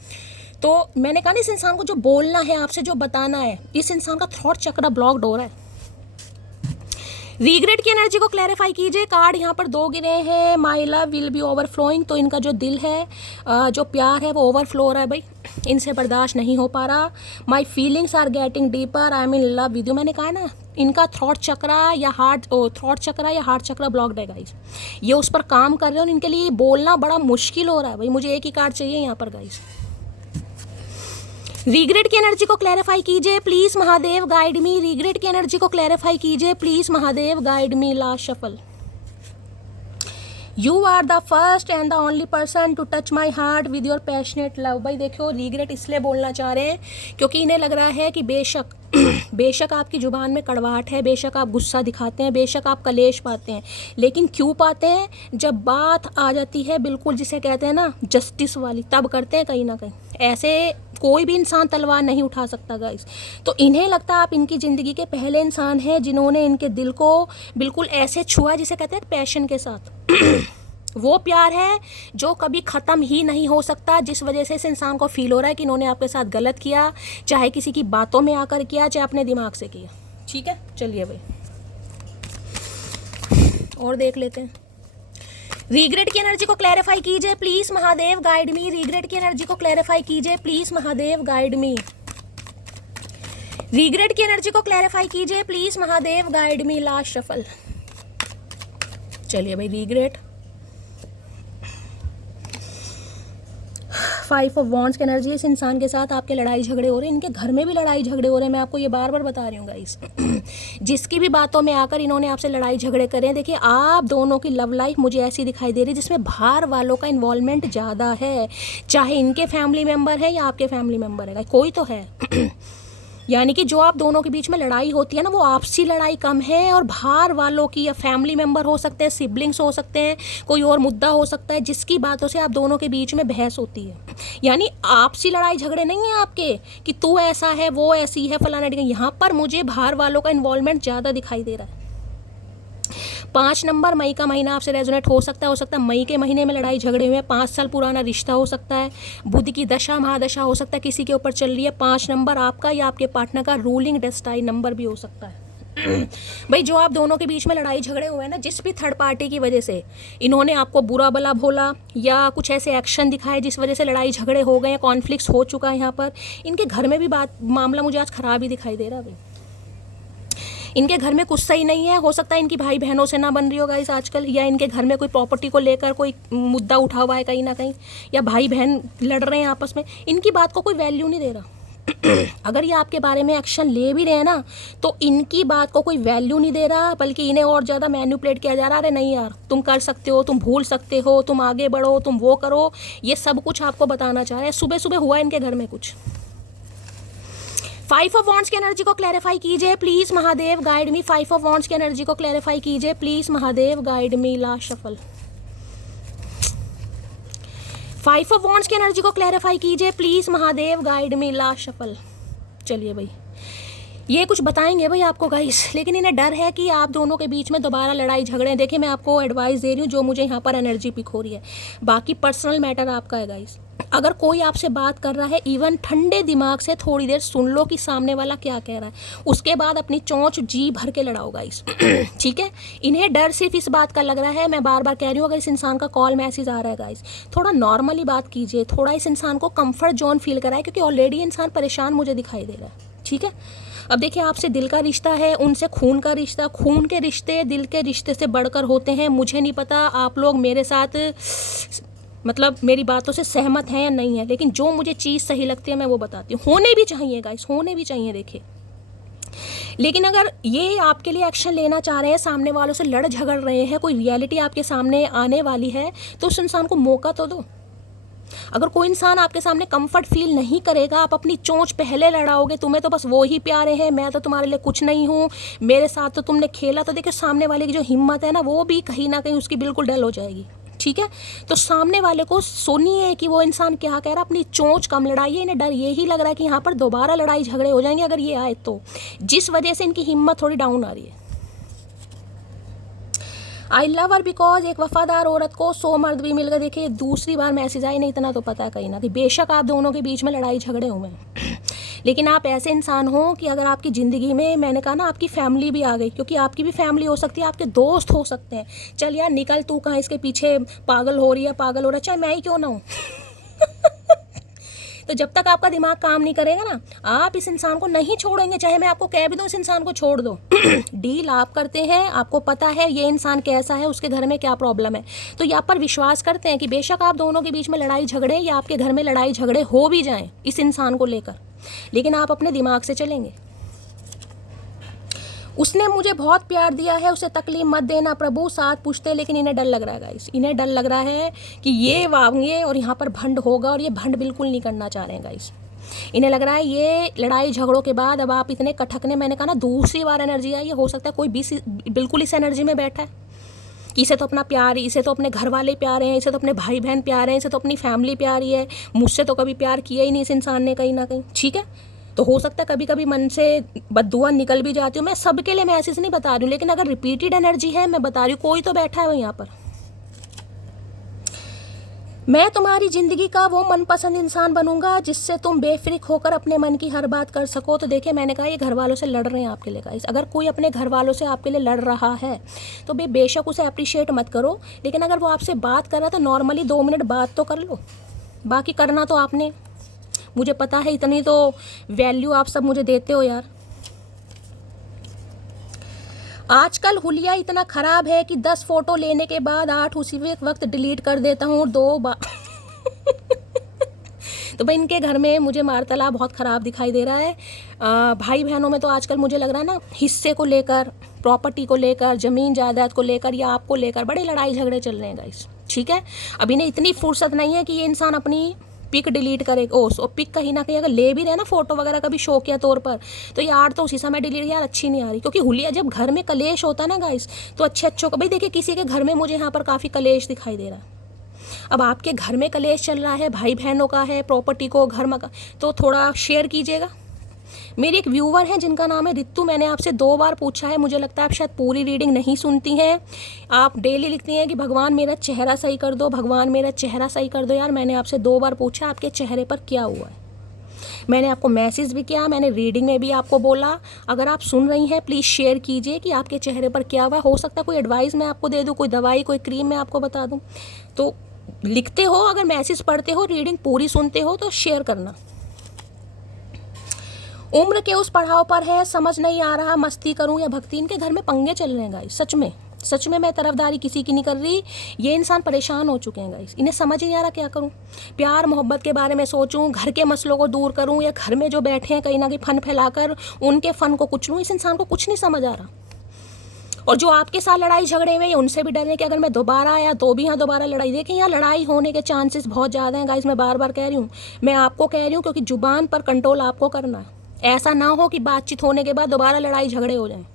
तो मैंने कहा ना, इस इंसान को जो बोलना है, आपसे जो बताना है, इस इंसान का थॉट चक्र ब्लॉक्ड हो रहा है। रिग्रेट की एनर्जी को क्लैरिफाई कीजिए। कार्ड यहाँ पर 2 गिरे हैं, my love will be overflowing. तो इनका जो दिल है, जो प्यार है, वो ओवरफ्लो हो रहा है भाई, इनसे बर्दाश्त नहीं हो पा रहा। My feelings are getting deeper, I am in love with you. मैंने कहा ना, इनका थॉट चक्रा या हार्ट चक्रा ब्लॉक्ड है गाइस। ये उस पर काम कर रहे हैं और इनके लिए बोलना बड़ा मुश्किल हो रहा है भाई। मुझे एक ही कार्ड चाहिए यहाँ पर गाइस। रिग्रेट की एनर्जी को क्लैरिफाई कीजिए please Mahadev guide me. Regret की एनर्जी को क्लैरिफाई कीजिए please Mahadev guide me. Last shuffle. You are the first and the only person to touch my heart with your passionate love. भाई देखो, regret इसलिए बोलना चाह रहे हैं क्योंकि इन्हें लग रहा है कि बेशक आपकी जुबान में कड़वाहट है, बेशक आप गुस्सा दिखाते हैं, बेशक आप कलेश पाते हैं, लेकिन क्यों पाते हैं, जब बात आ जाती है बिल्कुल जिसे कहते हैं ना जस्टिस वाली, तब करते हैं कहीं ना कहीं। ऐसे कोई भी इंसान तलवार नहीं उठा सकता गाइस। तो इन्हें लगता है आप इनकी ज़िंदगी के पहले इंसान हैं जिन्होंने इनके दिल को बिल्कुल ऐसे छुआ जिसे कहते हैं पैशन के साथ। वो प्यार है जो कभी ख़त्म ही नहीं हो सकता, जिस वजह से इस इंसान को फील हो रहा है कि इन्होंने आपके साथ गलत किया, चाहे किसी की बातों में आकर किया, चाहे अपने दिमाग से किया। ठीक है, चलिए भाई और देख लेते हैं। रिग्रेट की एनर्जी को क्लैरिफाई कीजिए please Mahadev guide me. Regret की एनर्जी को क्लैरिफाई कीजिए please Mahadev guide me. Regret की एनर्जी को क्लैरिफाई कीजिए please Mahadev, guide me last shuffle. चलिए भाई, रिग्रेट, 5 ऑफ वॉन्ड्स की एनर्जी। इस इंसान के साथ आपके लड़ाई झगड़े हो रहे हैं, इनके घर में भी लड़ाई झगड़े हो रहे हैं, मैं आपको ये बार बार बता रही हूँ गाइस। जिसकी भी बातों में आकर इन्होंने आपसे लड़ाई झगड़े करे हैं, देखिए आप दोनों की लव लाइफ मुझे ऐसी दिखाई दे रही है जिसमें बाहर वालों का इन्वॉल्वमेंट ज़्यादा है, चाहे इनके फैमिली मेम्बर है या आपके फैमिली मेम्बर है, कोई तो है। यानी कि जो आप दोनों के बीच में लड़ाई होती है ना, वो आपसी लड़ाई कम है और बाहर वालों की, या फैमिली मेम्बर हो सकते हैं, सिबलिंग्स हो सकते हैं, कोई और मुद्दा हो सकता है जिसकी बातों से आप दोनों के बीच में बहस होती है। यानी आपसी लड़ाई झगड़े नहीं है आपके कि तू ऐसा है, वो ऐसी है, फलाना। यहाँ पर मुझे बाहर वालों का इन्वॉल्वमेंट ज़्यादा दिखाई दे रहा है। 5 नंबर, मई का महीना आपसे रेजोनेट हो सकता है मई के महीने में लड़ाई झगड़े हुए हैं, 5 साल पुराना रिश्ता हो सकता है, बुध की दशा महादशा हो सकता है किसी के ऊपर चल रही है। 5 नंबर आपका या आपके पार्टनर का रूलिंग डेस्टाइन नंबर भी हो सकता है। भाई जो आप दोनों के बीच में लड़ाई झगड़े हुए हैं ना, जिस भी थर्ड पार्टी की वजह से इन्होंने आपको बुरा भला बोला या कुछ ऐसे एक्शन दिखाए जिस वजह से लड़ाई झगड़े हो गए हैं, कॉन्फ्लिक्ट्स हो चुका है, यहाँ पर इनके घर में भी मामला मुझे आज खराब ही दिखाई दे रहा है। भाई इनके घर में कुछ सही नहीं है, हो सकता है इनकी भाई बहनों से ना बन रही हो गाइस आजकल, या इनके घर में कोई प्रॉपर्टी को लेकर कोई मुद्दा उठा हुआ है कहीं ना कहीं, या भाई बहन लड़ रहे हैं आपस में, इनकी बात को कोई वैल्यू नहीं दे रहा। अगर ये आपके बारे में एक्शन ले भी रहे हैं ना, तो इनकी बात को कोई वैल्यू नहीं दे रहा, बल्कि इन्हें और ज़्यादा मैनिपुलेट किया जा रहा है। अरे नहीं यार, तुम कर सकते हो, तुम भूल सकते हो, तुम आगे बढ़ो, तुम वो करो, ये सब कुछ आपको बताना चाह रहे हैं। सुबह सुबह हुआ इनके घर में कुछ। 5 ऑफ वॉन्ड्स की एनर्जी को क्लैरिफाई कीजिए please Mahadev, guide me. 5 of wands की एनर्जी को क्लैरिफाई कीजिए please Mahadev, guide me last shuffle. 5 of wands की एनर्जी को क्लैरिफाई कीजिए please Mahadev, guide me last shuffle. चलिए भाई, ये कुछ बताएंगे भाई आपको गाइस, लेकिन इन्हें डर है कि आप दोनों के बीच में दोबारा लड़ाई झगड़े। देखिए मैं आपको एडवाइस दे रही हूँ जो मुझे यहाँ पर एनर्जी पिक हो रही है, बाकी पर्सनल मैटर आपका है गाइस। अगर कोई आपसे बात कर रहा है, इवन ठंडे दिमाग से थोड़ी देर सुन लो कि सामने वाला क्या कह रहा है, उसके बाद अपनी चोंच जी भर के लड़ाओ गाइस। ठीक है, इन्हें डर सिर्फ इस बात का लग रहा है, मैं बार बार कह रही हूँ, अगर इस इंसान का कॉल मैसेज आ रहा है गाइस, थोड़ा नॉर्मली बात कीजिए, थोड़ा इस इंसान को कंफर्ट जोन फील कराए, क्योंकि ऑलरेडी इंसान परेशान मुझे दिखाई दे रहा है। ठीक है, अब देखिए आपसे दिल का रिश्ता है, उनसे खून का रिश्ता, खून के रिश्ते दिल के रिश्ते से बढ़कर होते हैं। मुझे नहीं पता आप लोग मेरे साथ मतलब मेरी बातों से सहमत हैं या नहीं है, लेकिन जो मुझे चीज़ सही लगती है मैं वो बताती हूँ। होने भी चाहिए गाइस, होने भी चाहिए। देखिए, लेकिन अगर ये आपके लिए एक्शन लेना चाह रहे हैं, सामने वालों से लड़ झगड़ रहे हैं, कोई रियलिटी आपके सामने आने वाली है, तो उस इंसान को मौका तो दो। अगर कोई इंसान आपके सामने कंफर्ट फील नहीं करेगा, आप अपनी चोंच पहले लड़ाओगे, तुम्हें तो बस वो ही प्यारे हैं, मैं तो तुम्हारे लिए कुछ नहीं हूँ, मेरे साथ तो तुमने खेला, तो देखिए सामने वाले की जो हिम्मत है ना, वो भी कहीं ना कहीं उसकी बिल्कुल डल हो जाएगी। ठीक है, तो सामने वाले को सुनिए कि वो इंसान क्या कह रहा है, अपनी चोंच कम लड़ाइए। इन्हें डर यही लग रहा है कि यहाँ पर दोबारा लड़ाई झगड़े हो जाएंगे अगर ये आए तो, जिस वजह से इनकी हिम्मत थोड़ी डाउन आ रही है। आई लव हर बिकॉज एक वफादार औरत को 100 मर्द भी मिल गए। देखिए दूसरी बार मैसेज आई, नहीं इतना तो पता है कहीं ना कहीं, बेशक आप दोनों के बीच में लड़ाई झगड़े हुए हैं, लेकिन आप ऐसे इंसान हो कि अगर आपकी ज़िंदगी में, मैंने कहा ना, आपकी फैमिली भी आ गई, क्योंकि आपकी भी फैमिली हो सकती है, आपके दोस्त हो सकते हैं। चल यार निकल, तू कहाँ इसके पीछे पागल हो रही है, पागल हो रहा है, चाहे मैं ही क्यों ना हूँ। तो जब तक आपका दिमाग काम नहीं करेगा ना, आप इस इंसान को नहीं छोड़ेंगे, चाहे मैं आपको कह भी दूँ इस इंसान को छोड़ दो। डील आप करते हैं, आपको पता है ये इंसान कैसा है, उसके घर में क्या प्रॉब्लम है, तो यहाँ पर विश्वास करते हैं कि बेशक आप दोनों के बीच में लड़ाई झगड़े या आपके घर में लड़ाई झगड़े हो भी जाएं इस इंसान को लेकर, लेकिन आप अपने दिमाग से चलेंगे। उसने मुझे बहुत प्यार दिया है, उसे तकलीफ मत देना प्रभु, साथ पूछते, लेकिन इन्हें डर लग रहा है गाइस, इन्हें डर लग रहा है कि ये वांगे और यहाँ पर भंड होगा, और ये भंड बिल्कुल नहीं करना चाह रहे हैं गाइस। इन्हें लग रहा है ये लड़ाई झगड़ों के बाद अब आप इतने कठकने, मैंने कहा ना दूसरी बार एनर्जी आई, ये हो सकता है कोई भी बिल्कुल इस एनर्जी में बैठा है कि इसे तो अपना प्यार, इसे तो अपने घर वाले प्यारे हैं, इसे तो अपने भाई बहन प्यारे हैं, इसे तो अपनी फैमिली प्यारी है, मुझसे तो कभी प्यार किया ही नहीं इस इंसान ने कहीं ना कहीं। ठीक है, तो हो सकता है कभी कभी मन से बद्दुआ निकल भी जाती हूँ, मैं सबके लिए मैसेज नहीं बता रही हूँ, लेकिन अगर रिपीटेड एनर्जी है मैं बता रही हूँ, कोई तो बैठा है यहाँ पर। मैं तुम्हारी ज़िंदगी का वो मनपसंद इंसान बनूंगा जिससे तुम बेफिक्र होकर अपने मन की हर बात कर सको। तो देखिए मैंने कहा ये घर वालों से लड़ रहे हैं आपके लिए गाइस, अगर कोई अपने घर वालों से आपके लिए लड़ रहा है तो बेशक उसे अप्रिशिएट मत करो, लेकिन अगर वो आपसे बात कर रहा है तो नॉर्मली 2 मिनट बात तो कर लो, बाकी करना तो आपने, मुझे पता है इतनी तो वैल्यू आप सब मुझे देते हो यार, आजकल हुलिया इतना खराब है कि 10 फोटो लेने के बाद 8 उसी वक्त डिलीट कर देता हूँ 2 बार। तो भाई इनके घर में मुझे वार्तालाप बहुत ख़राब दिखाई दे रहा है। भाई बहनों में तो आजकल मुझे लग रहा है ना, हिस्से को लेकर, प्रॉपर्टी को लेकर, ज़मीन जायदाद को लेकर या आपको लेकर बड़े लड़ाई झगड़े चल रहे हैं गाइस। ठीक है, अभी ने इतनी फुर्सत नहीं है कि ये इंसान अपनी पिक डिलीट करे। और पिक कहीं ना कहीं अगर ले भी रहे ना फोटो वगैरह कभी शौकिया तौर पर, तो यार तो उसी समय डिलीट, यार अच्छी नहीं आ रही। क्योंकि हुलिया जब घर में कलेश होता है ना गाइस, तो अच्छों का भाई देखिए, किसी के घर में मुझे यहाँ पर काफ़ी कलेश दिखाई दे रहा है। अब आपके घर में कलेश चल रहा है, भाई बहनों का है, प्रॉपर्टी को, घर मका, तो थोड़ा शेयर कीजिएगा। मेरी एक व्यूवर है जिनका नाम है रितु, मैंने आपसे 2 बार पूछा है, मुझे लगता है आप शायद पूरी रीडिंग नहीं सुनती हैं। आप डेली लिखती हैं कि भगवान मेरा चेहरा सही कर दो, भगवान मेरा चेहरा सही कर दो। यार मैंने आपसे 2 बार पूछा आपके चेहरे पर क्या हुआ है। मैंने आपको मैसेज भी किया, मैंने रीडिंग में भी आपको बोला। अगर आप सुन रही हैं प्लीज़ शेयर कीजिए कि आपके चेहरे पर क्या हुआ। हो सकता है कोई एडवाइस मैं आपको दे दूँ, कोई दवाई, कोई क्रीम मैं आपको बता दूँ। तो लिखते हो, अगर मैसेज पढ़ते हो, रीडिंग पूरी सुनते हो तो शेयर करना। उम्र के उस पड़ाव पर है, समझ नहीं आ रहा मस्ती करूं या भक्ति। इनके घर में पंगे चल रहे हैं गाइस, सच में मैं तरफदारी किसी की नहीं कर रही। ये इंसान परेशान हो चुके हैं गाइस, इन्हें समझ नहीं आ रहा क्या करूं। प्यार मोहब्बत के बारे में सोचूं, घर के मसलों को दूर करूं, या घर में जो बैठे हैं कहीं ना कहीं फन फैलाकर उनके फन को कुचलूं। इस इंसान को कुछ नहीं समझ आ रहा। और जो आपके साथ लड़ाई झगड़े में, उनसे भी डर है कि अगर मैं दोबारा आया तो भी यहाँ दोबारा लड़ाई। देखें यहाँ लड़ाई होने के चांसेस बहुत ज़्यादा हैं गाइस। मैं बार बार कह रही हूँ, मैं आपको कह रही हूँ, क्योंकि जुबान पर कंट्रोल आपको करना है। ऐसा ना हो कि बातचीत होने के बाद दोबारा लड़ाई झगड़े हो जाएं।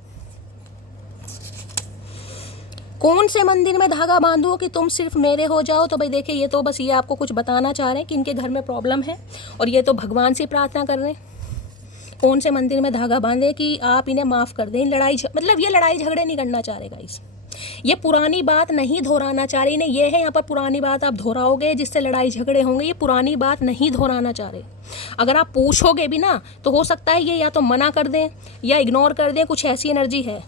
कौन से मंदिर में धागा बांधो कि तुम सिर्फ मेरे हो जाओ। तो भाई देखिए, ये तो बस ये आपको कुछ बताना चाह रहे हैं कि इनके घर में प्रॉब्लम है और ये तो भगवान से प्रार्थना कर रहे हैं। कौन से मंदिर में धागा बांधे कि आप इन्हें माफ़ कर दें। मतलब ये लड़ाई झगड़े नहीं करना चाह रहे गाइस, ये पुरानी बात नहीं दोहराना चाह रहे। इन्हें ये है यहाँ पर पुरानी बात आप दोहराओगे जिससे लड़ाई झगड़े होंगे, ये पुरानी बात नहीं दोहराना चाह रहे। अगर आप पूछोगे भी ना तो हो सकता है ये या तो मना कर दें या इग्नोर कर दें, कुछ ऐसी एनर्जी है।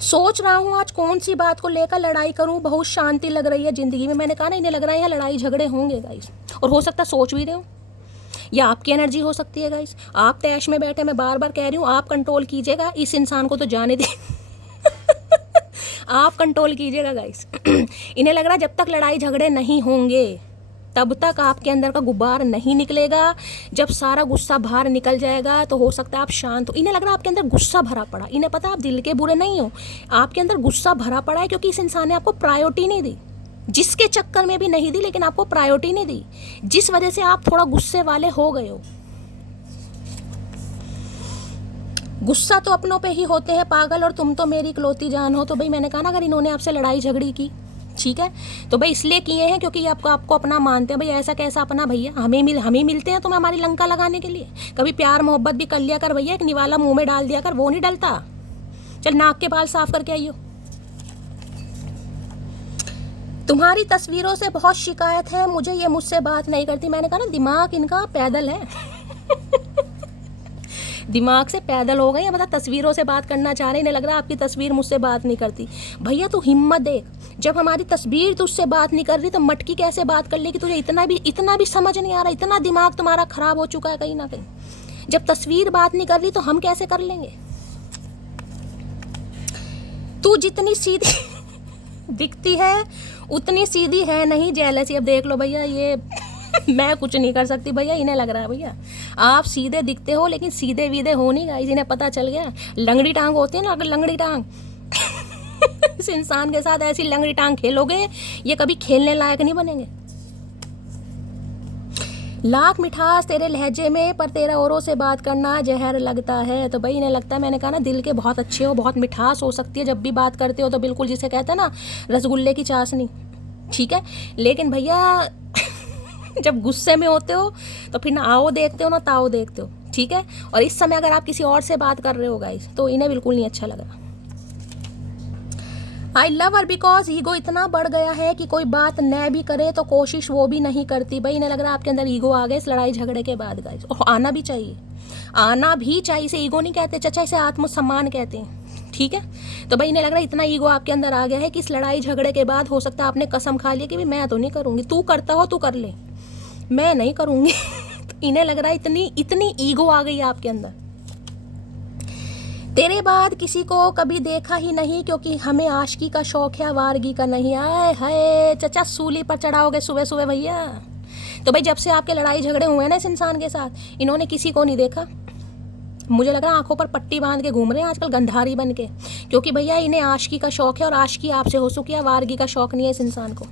सोच रहा हूँ आज कौन सी बात को लेकर लड़ाई करूँ, बहुत शांति लग रही है ज़िंदगी में। मैंने कहा ना, इन्हें लग रहा है यहाँ लड़ाई झगड़े होंगे गाइस, और हो सकता है सोच भी रहे हो, या आपकी एनर्जी हो सकती है गाइस। आप तैश में बैठे, मैं बार बार कह रही हूँ आप कंट्रोल कीजिएगा इस इंसान को, तो जाने दें। आप कंट्रोल कीजिएगा गाइस। इन्हें लग रहा है जब तक लड़ाई झगड़े नहीं होंगे तब तक आपके अंदर का गुब्बार नहीं निकलेगा। जब सारा गुस्सा बाहर निकल जाएगा तो हो सकता है आप शांत हो। इन्हें लग रहा है आपके अंदर गुस्सा भरा पड़ा। इन्हें पता आप दिल के बुरे नहीं हो, आपके अंदर गुस्सा भरा पड़ा है क्योंकि इस इंसान ने आपको प्रायोरिटी नहीं दी, जिसके चक्कर में भी नहीं दी, लेकिन आपको प्रायोरिटी नहीं दी, जिस वजह से आप थोड़ा गुस्से वाले हो गए हो। गुस्सा तो अपनों पे ही होते हैं पागल, और तुम तो मेरी इकलौती जान हो। तो भाई मैंने कहा ना, अगर इन्होंने आपसे लड़ाई झगड़ी की, ठीक है, तो भाई इसलिए किए हैं क्योंकि आपको अपना मानते हैं। भाई ऐसा कैसा अपना भैया, हमें मिलते हैं तुम्हें हमारी लंका लगाने के लिए। कभी प्यार मोहब्बत भी कर लिया कर भैया, एक निवाला मुंह में डाल दिया कर, वो नहीं डलता। चल नाक के बाल साफ करके आइयो। तुम्हारी तस्वीरों से बहुत शिकायत है मुझे, ये मुझसे बात नहीं करती। मैंने कहा ना, दिमाग इनका पैदल है। दिमाग से पैदल हो गए हैं, मतलब तस्वीरों से बात करना चाह रहे हैं। इन्हें लग रहा है आपकी तस्वीर मुझसे बात नहीं करती। भैया तू हिम्मत देख, जब हमारी तस्वीर तुझसे बात नहीं कर रही तो मटकी कैसे बात कर लेगी। तुझे इतना भी समझ नहीं आ रहा, इतना दिमाग तुम्हारा खराब हो चुका है कहीं ना कहीं। जब तस्वीर बात नहीं कर रही तो हम कैसे कर लेंगे। तू जितनी सीधी दिखती है उतनी सीधी है नहीं। जेलसी, अब देख लो भैया, ये मैं कुछ नहीं कर सकती भैया। इन्हें लग रहा है भैया आप सीधे दिखते हो लेकिन सीधे वीधे हो नहीं गाइस। इन्हें पता चल गया, लंगड़ी टांग होती है ना, अगर लंगड़ी टांग इस इंसान के साथ ऐसी लंगड़ी टांग खेलोगे ये कभी खेलने लायक नहीं बनेंगे। लाख मिठास तेरे लहजे में, पर तेरा औरों से बात करना जहर लगता है। तो भाई इन्हें लगता है, मैंने कहा ना, दिल के बहुत अच्छे हो, बहुत मिठास हो सकती है जब भी बात करते हो तो बिल्कुल जिसे कहते हैं ना रसगुल्ले की चाशनी, ठीक है। लेकिन भैया जब गुस्से में होते हो तो फिर ना आओ देखते हो ना ताओ देखते हो, ठीक है। और इस समय अगर आप किसी और से बात कर रहे हो गाइस तो इन्हें बिल्कुल नहीं अच्छा लग रहा। आई लव हर बिकॉज ईगो इतना बढ़ गया है कि कोई बात न भी करे तो कोशिश वो भी नहीं करती। भाई इन्हें लग रहा है आपके अंदर ईगो आ गया इस लड़ाई झगड़े के बाद गाइस, और आना भी चाहिए, आना भी चाहिए। इसे ईगो नहीं कहते चचा, इसे आत्मसम्मान कहते हैं, ठीक है। तो भाई इन्हें लग रहा है इतना ईगो आपके अंदर आ गया है कि इस लड़ाई झगड़े के बाद हो सकता है आपने कसम खा ली कि मैं तो नहीं करूँगी, तू करता हो तू कर ले, मैं नहीं करूँगी। तो इन्हें लग रहा है इतनी ईगो आ गई है आपके अंदर। तेरे बाद किसी को कभी देखा ही नहीं, क्योंकि हमें आशिकी का शौक है, वारगी का नहीं। आए हाय चचा, सूली पर चढ़ाओगे सुबह सुबह भैया। तो भाई जब से आपके लड़ाई झगड़े हुए हैं ना इस इंसान के साथ, इन्होंने किसी को नहीं देखा। मुझे लग रहा है आंखों पर पट्टी बांध के घूम रहे हैं आजकल गंधारी बन के, क्योंकि भैया इन्हें आशिकी का शौक है और आशिकी आपसे हो चुकी है, वारगी का शौक नहीं है इस इंसान को।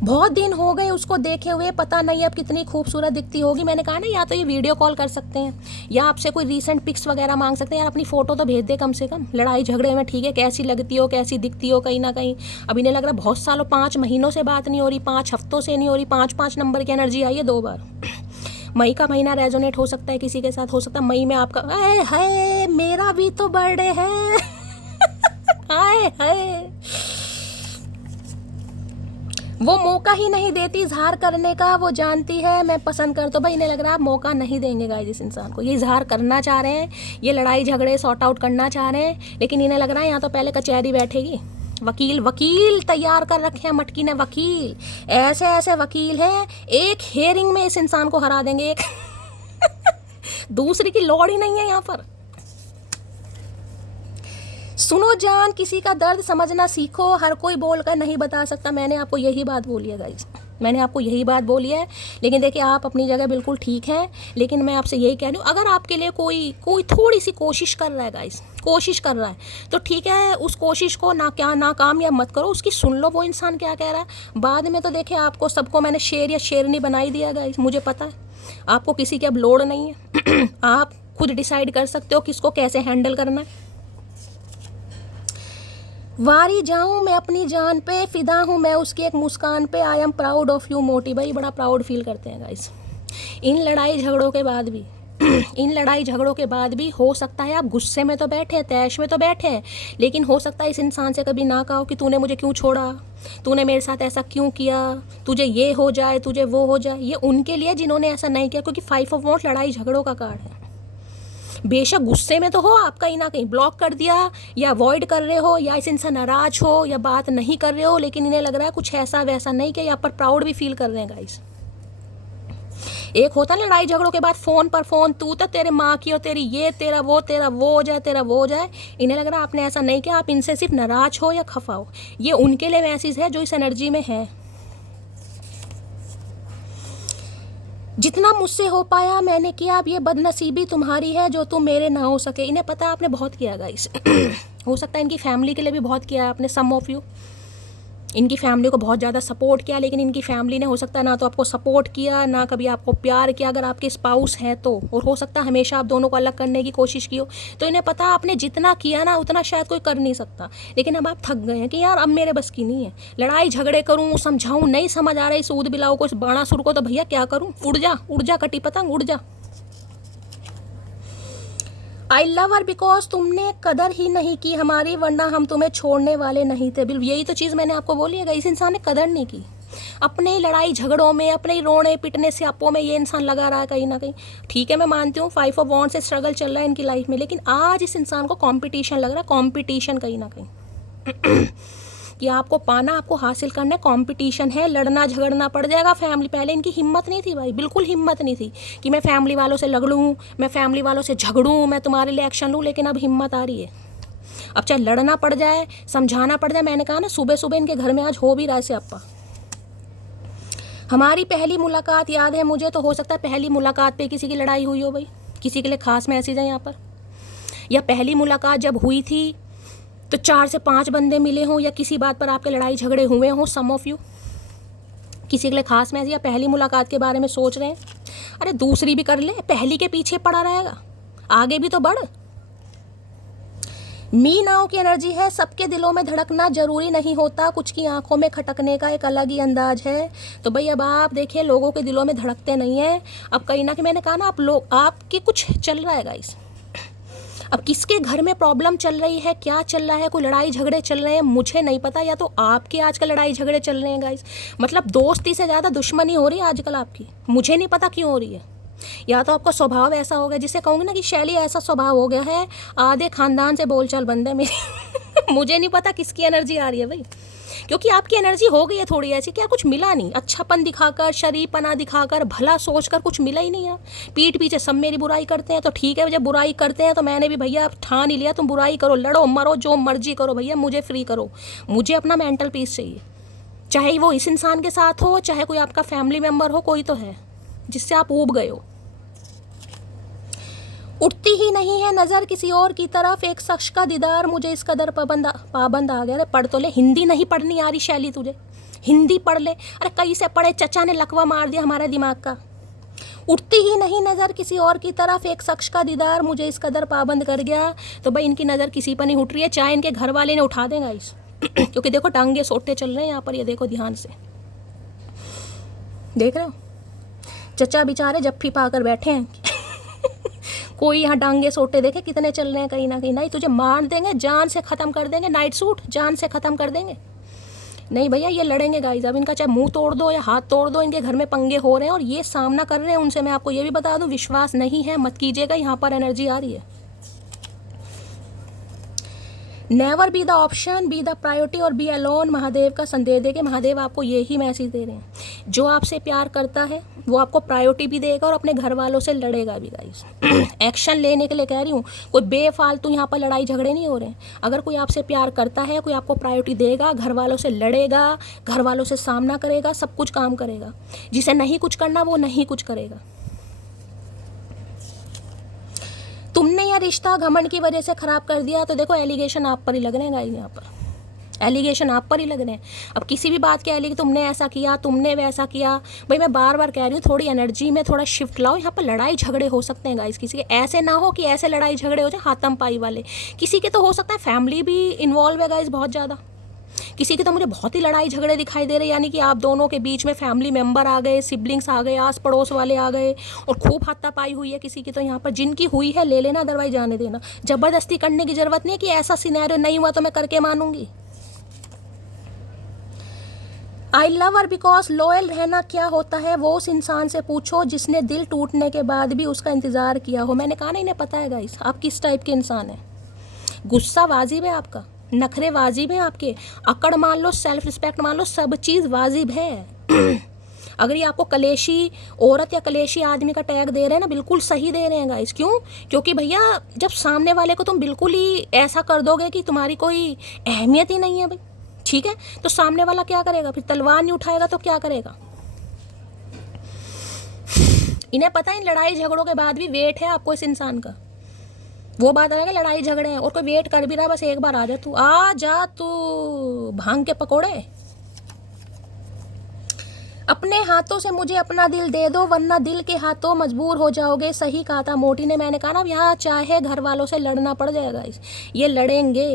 बहुत दिन हो गए उसको देखे हुए, पता नहीं अब कितनी खूबसूरत दिखती होगी। मैंने कहा ना, या तो ये वीडियो कॉल कर सकते हैं या आपसे कोई रीसेंट पिक्स वगैरह मांग सकते हैं। यार अपनी फ़ोटो तो भेज दे कम से कम, लड़ाई झगड़े में ठीक है, कैसी लगती हो कैसी दिखती हो कहीं ना कहीं। अब इन्हें लग रहा है बहुत सालों 5 महीनों से बात नहीं हो रही, 5 हफ्तों से नहीं हो रही, 5 नंबर की एनर्जी आई है 2 बार। मई का महीना रेजोनेट हो सकता है किसी के साथ, हो सकता है मई में आपका। आए हाय मेरा भी तो बर्थडे है। आए हाय, वो मौका ही नहीं देती इजहार करने का, वो जानती है मैं पसंद कर। तो भाई इन्हें लग रहा है आप मौका नहीं देंगे गाइस इस इंसान को। ये इजहार करना चाह रहे हैं, ये लड़ाई झगड़े सॉर्ट आउट करना चाह रहे हैं, लेकिन इन्हें लग रहा है यहाँ तो पहले कचहरी बैठेगी। वकील तैयार कर रखे हैं मटकी ने, वकील ऐसे ऐसे वकील हैं, एक हेयरिंग में इस इंसान को हरा देंगे। एक दूसरी की लौड़ ही नहीं है यहाँ पर। सुनो जान, किसी का दर्द समझना सीखो, हर कोई बोलकर नहीं बता सकता। मैंने आपको यही बात बोली है गाइस, मैंने आपको यही बात बोली है। लेकिन देखिए आप अपनी जगह बिल्कुल ठीक है, लेकिन मैं आपसे यही कह रही हूँ, अगर आपके लिए कोई थोड़ी सी कोशिश कर रहा है गाइस, कोशिश कर रहा है तो ठीक है, उस कोशिश को नाकामयाब मत करो, उसकी सुन लो वो इंसान क्या कह रहा है। बाद में तो देखिए आपको सबको मैंने शेर या शेरनी बनाई दिया गाइस, मुझे पता है आपको किसी की अब लोड़ नहीं है। आप खुद डिसाइड कर सकते हो किसको कैसे हैंडल करना है। वारी जाऊं मैं अपनी जान पे, फिदा हूँ मैं उसकी एक मुस्कान पे, I am proud of you मोटी। भाई बड़ा प्राउड फील करते हैं गाइस इन लड़ाई झगड़ों के बाद भी। इन लड़ाई झगड़ों के बाद भी हो सकता है आप गुस्से में तो बैठे, तैश में तो बैठे, लेकिन हो सकता है इस इंसान से कभी ना कहो कि तूने मुझे क्यों छोड़ा, तूने मेरे साथ ऐसा क्यों किया, तुझे ये हो जाए तुझे वो हो जाए। ये उनके लिए जिन्होंने ऐसा नहीं किया, क्योंकि 5 ऑफ वॉन्ट्स लड़ाई झगड़ों का कार्ड है। बेशक गुस्से में तो हो आप, कहीं ना कहीं ब्लॉक कर दिया या अवॉइड कर रहे हो या इस इंसान नाराज हो या बात नहीं कर रहे हो, लेकिन इन्हें लग रहा है कुछ ऐसा वैसा नहीं कि यहाँ पर प्राउड भी फील कर रहे हैं गाइस। एक होता है लड़ाई झगड़ों के बाद फोन पर फोन, तू तो तेरे माँ की हो, तेरी ये तेरा वो हो जाए, तेरा वो हो जाए। इन्हें लग रहा है आपने ऐसा नहीं किया, आप इनसे सिर्फ नाराज हो या खफा हो। ये उनके लिए मैसेज है जो इस एनर्जी में है। जितना मुझसे हो पाया मैंने किया, अब ये बदनसीबी तुम्हारी है जो तुम मेरे ना हो सके। इन्हें पता है आपने बहुत किया गाइस। हो सकता है इनकी फैमिली के लिए भी बहुत किया आपने, सम ऑफ यू इनकी फैमिली को बहुत ज़्यादा सपोर्ट किया, लेकिन इनकी फैमिली ने हो सकता है ना तो आपको सपोर्ट किया ना कभी आपको प्यार किया, अगर आपके स्पाउस है तो। और हो सकता है हमेशा आप दोनों को अलग करने की कोशिश की हो। तो इन्हें पता आपने जितना किया ना उतना शायद कोई कर नहीं सकता, लेकिन अब आप थक गए हैं कि यार अब मेरे बस की नहीं है, लड़ाई झगड़े करूँ समझाऊँ, नहीं समझ आ रहा है इस ऊद बिलाओ को, इस बाणासुर को, तो भैया क्या करूँ, उड़ जा कटी पतंग उड़ जा। आई लव हर बिकॉज तुमने कदर ही नहीं की हमारी, वरना हम तुम्हें छोड़ने वाले नहीं थे। बिल्कुल यही तो चीज़ मैंने आपको बोली है, इस इंसान ने कदर नहीं की। अपने ही लड़ाई झगड़ों में, अपने ही रोने पिटने स्यापों में ये इंसान लगा रहा है कहीं ना कहीं। ठीक है मैं मानती हूँ 5 ऑफ वॉन्ट्स से स्ट्रगल चल रहा है इनकी लाइफ में, लेकिन आज इस इंसान को कॉम्पिटिशन लग रहा है, कॉम्पिटिशन कहीं ना कहीं कि आपको पाना, आपको हासिल करना, कंपटीशन है, लड़ना झगड़ना पड़ जाएगा। फैमिली, पहले इनकी हिम्मत नहीं थी भाई, बिल्कुल हिम्मत नहीं थी कि मैं फैमिली वालों से लड़ूँ, मैं फैमिली वालों से झगड़ूँ, मैं तुम्हारे लिए एक्शन लूँ, लेकिन अब हिम्मत आ रही है। अब चाहे लड़ना पड़ जाए, समझाना पड़ जाए। मैंने कहा ना सुबह सुबह इनके घर में आज हो भी रहा है स्यापा। हमारी पहली मुलाकात याद है मुझे, तो हो सकता है पहली मुलाकात पे किसी की लड़ाई हुई हो भाई, किसी के लिए खास मैसेज है यहाँ पर। या पहली मुलाकात जब हुई थी तो 4 से 5 बंदे मिले हों, या किसी बात पर आपके लड़ाई झगड़े हुए हों, सम ऑफ यू किसी के लिए खास मैसेज। या पहली मुलाकात के बारे में सोच रहे हैं, अरे दूसरी भी कर ले, पहली के पीछे पड़ा रहेगा, आगे भी तो बढ़। मी नाव की एनर्जी है, सबके दिलों में धड़कना जरूरी नहीं होता, कुछ की आंखों में खटकने का एक अलग ही अंदाज है। तो भाई अब आप देखिए लोगों के दिलों में धड़कते नहीं है। अब कहीं ना कहीं मैंने कहा ना, आप लोग आपके कुछ चल रहा है गाइस। अब किसके घर में प्रॉब्लम चल रही है, क्या चल रहा है, कोई लड़ाई झगड़े चल रहे हैं, मुझे नहीं पता। या तो आपके आजकल लड़ाई झगड़े चल रहे हैं गाइस, मतलब दोस्ती से ज़्यादा दुश्मनी हो रही है आजकल आपकी, मुझे नहीं पता क्यों हो रही है। या तो आपका स्वभाव ऐसा हो गया, जिसे कहूँगी ना कि शैली ऐसा स्वभाव हो गया है, आधे खानदान से बोलचाल बंद है मेरी। मुझे नहीं पता किसकी एनर्जी आ रही है भाई, क्योंकि आपकी एनर्जी हो गई है थोड़ी ऐसी कि यार कुछ मिला नहीं, अच्छापन दिखाकर, शरीफपना दिखाकर, भला सोचकर कुछ मिला ही नहीं यार। पीठ पीछे सब मेरी बुराई करते हैं, तो ठीक है, जब बुराई करते हैं तो मैंने भी भैया ठान ही लिया, तुम बुराई करो, लड़ो मरो, जो मर्जी करो भैया, मुझे फ्री करो। मुझे अपना मेंटल पीस चाहिए, चाहे वो इस इंसान के साथ हो, चाहे कोई आपका फैमिली मेम्बर हो, कोई तो है जिससे आप ऊब गए हो। उठती ही नहीं है नज़र किसी और की तरफ, एक शख्स का दीदार मुझे इस कदर पाबंद आ गया। अरे पढ़ तो ले, हिंदी नहीं पढ़नी आ रही शैली तुझे, हिंदी पढ़ ले। अरे कई से पढ़े, चचा ने लकवा मार दिया हमारे दिमाग का। उठती ही नहीं नज़र किसी और की तरफ, एक शख्स का दीदार मुझे इस कदर पाबंद कर गया। तो भाई इनकी नज़र किसी पर नहीं उठ रही है, चाहे इनके घर वाले ने उठा देगा इस क्योंकि देखो टांगे सोटे चल रहे हैं यहाँ पर, ये देखो ध्यान से देख रहे हो, चचा बेचारे जप्फी पाकर बैठे हैं कोई यहाँ डांगे सोटे देखे कितने चल रहे हैं, कहीं ना कहीं। नहीं तुझे मार देंगे, जान से ख़त्म कर देंगे, नाइट सूट जान से ख़त्म कर देंगे। नहीं भैया ये लड़ेंगे गाइस, अब इनका चाहे मुंह तोड़ दो या हाथ तोड़ दो, इनके घर में पंगे हो रहे हैं और ये सामना कर रहे हैं उनसे। मैं आपको ये भी बता दूं, विश्वास नहीं है मत कीजिएगा, यहाँ पर एनर्जी आ रही है। Never be the option, be the priority और बी अलोन। महादेव का संदेश देके महादेव आपको यही मैसेज दे रहे हैं, जो आपसे प्यार करता है वो आपको प्रायोरिटी भी देगा और अपने घर वालों से लड़ेगा भी गाइस। एक्शन लेने के लिए कह रही हूँ, कोई बेफालतू यहाँ पर लड़ाई झगड़े नहीं हो रहे हैं। अगर कोई आपसे प्यार करता है, कोई आपको प्रायोरिटी देगा, घर वालों से लड़ेगा, घर वालों से सामना करेगा, सब कुछ काम करेगा। जिसे नहीं कुछ करना वो नहीं कुछ करेगा। तुमने यह रिश्ता घमंड की वजह से ख़राब कर दिया, तो देखो एलिगेशन आप पर ही लग रहे हैं गाइस, यहाँ पर एलिगेशन आप पर ही लग रहे हैं। अब किसी भी बात के एलिगेशन, तुमने ऐसा किया, तुमने वैसा किया, भाई मैं बार बार कह रही हूँ थोड़ी एनर्जी में थोड़ा शिफ्ट लाओ। यहाँ पर लड़ाई झगड़े हो सकते हैं गाइस, किसी के ऐसे ना हो कि ऐसे लड़ाई झगड़े हो जाए हाथम पाई वाले। किसी के तो हो सकता है फैमिली भी इन्वॉल्व है गाइस बहुत ज़्यादा, किसी की तो मुझे बहुत ही लड़ाई झगड़े दिखाई दे रहे, यानी कि आप दोनों के बीच में फैमिली मेंबर आ गए, सिबलिंग्स आ गए, आस पड़ोस वाले आ गए और खूब हाथापाई हुई है किसी की। तो यहाँ पर जिनकी हुई है ले लेना, अदरवाइज जाने देना। ज़बरदस्ती करने की ज़रूरत नहीं है कि ऐसा सिनेरियो नहीं हुआ तो मैं करके मानूंगी। I love her because loyal रहना क्या होता है वो उस इंसान से पूछो जिसने दिल टूटने के बाद भी उसका इंतज़ार किया हो। मैंने कहा ना इन्हें पता है गाइस आप किस टाइप के इंसान हैं। गुस्सा वाजिब है आपका, नखरे वाजिब हैं आपके, अकड़ मान लो, सेल्फ रिस्पेक्ट मान लो, सब चीज़ वाजिब है। अगर ये आपको कलेशी औरत या कलेशी आदमी का टैग दे रहे हैं ना, बिल्कुल सही दे रहे हैं गाइस। क्यों? क्योंकि भैया जब सामने वाले को तुम बिल्कुल ही ऐसा कर दोगे कि तुम्हारी कोई अहमियत ही नहीं है भाई, ठीक है, तो सामने वाला क्या करेगा फिर? तलवार नहीं उठाएगा तो क्या करेगा? इन्हें पता है इन लड़ाई झगड़ों के बाद भी वेट है आपको इस इंसान का। वो बात है कि लड़ाई झगड़े हैं और कोई वेट कर भी रहा है, बस एक बार आ जा तू भांग के पकोड़े। अपने हाथों से मुझे अपना दिल दे दो वरना दिल के हाथों मजबूर हो जाओगे। सही कहा था मोटी ने। मैंने कहा ना यहाँ चाहे घर वालों से लड़ना पड़ जाएगा, ये लड़ेंगे।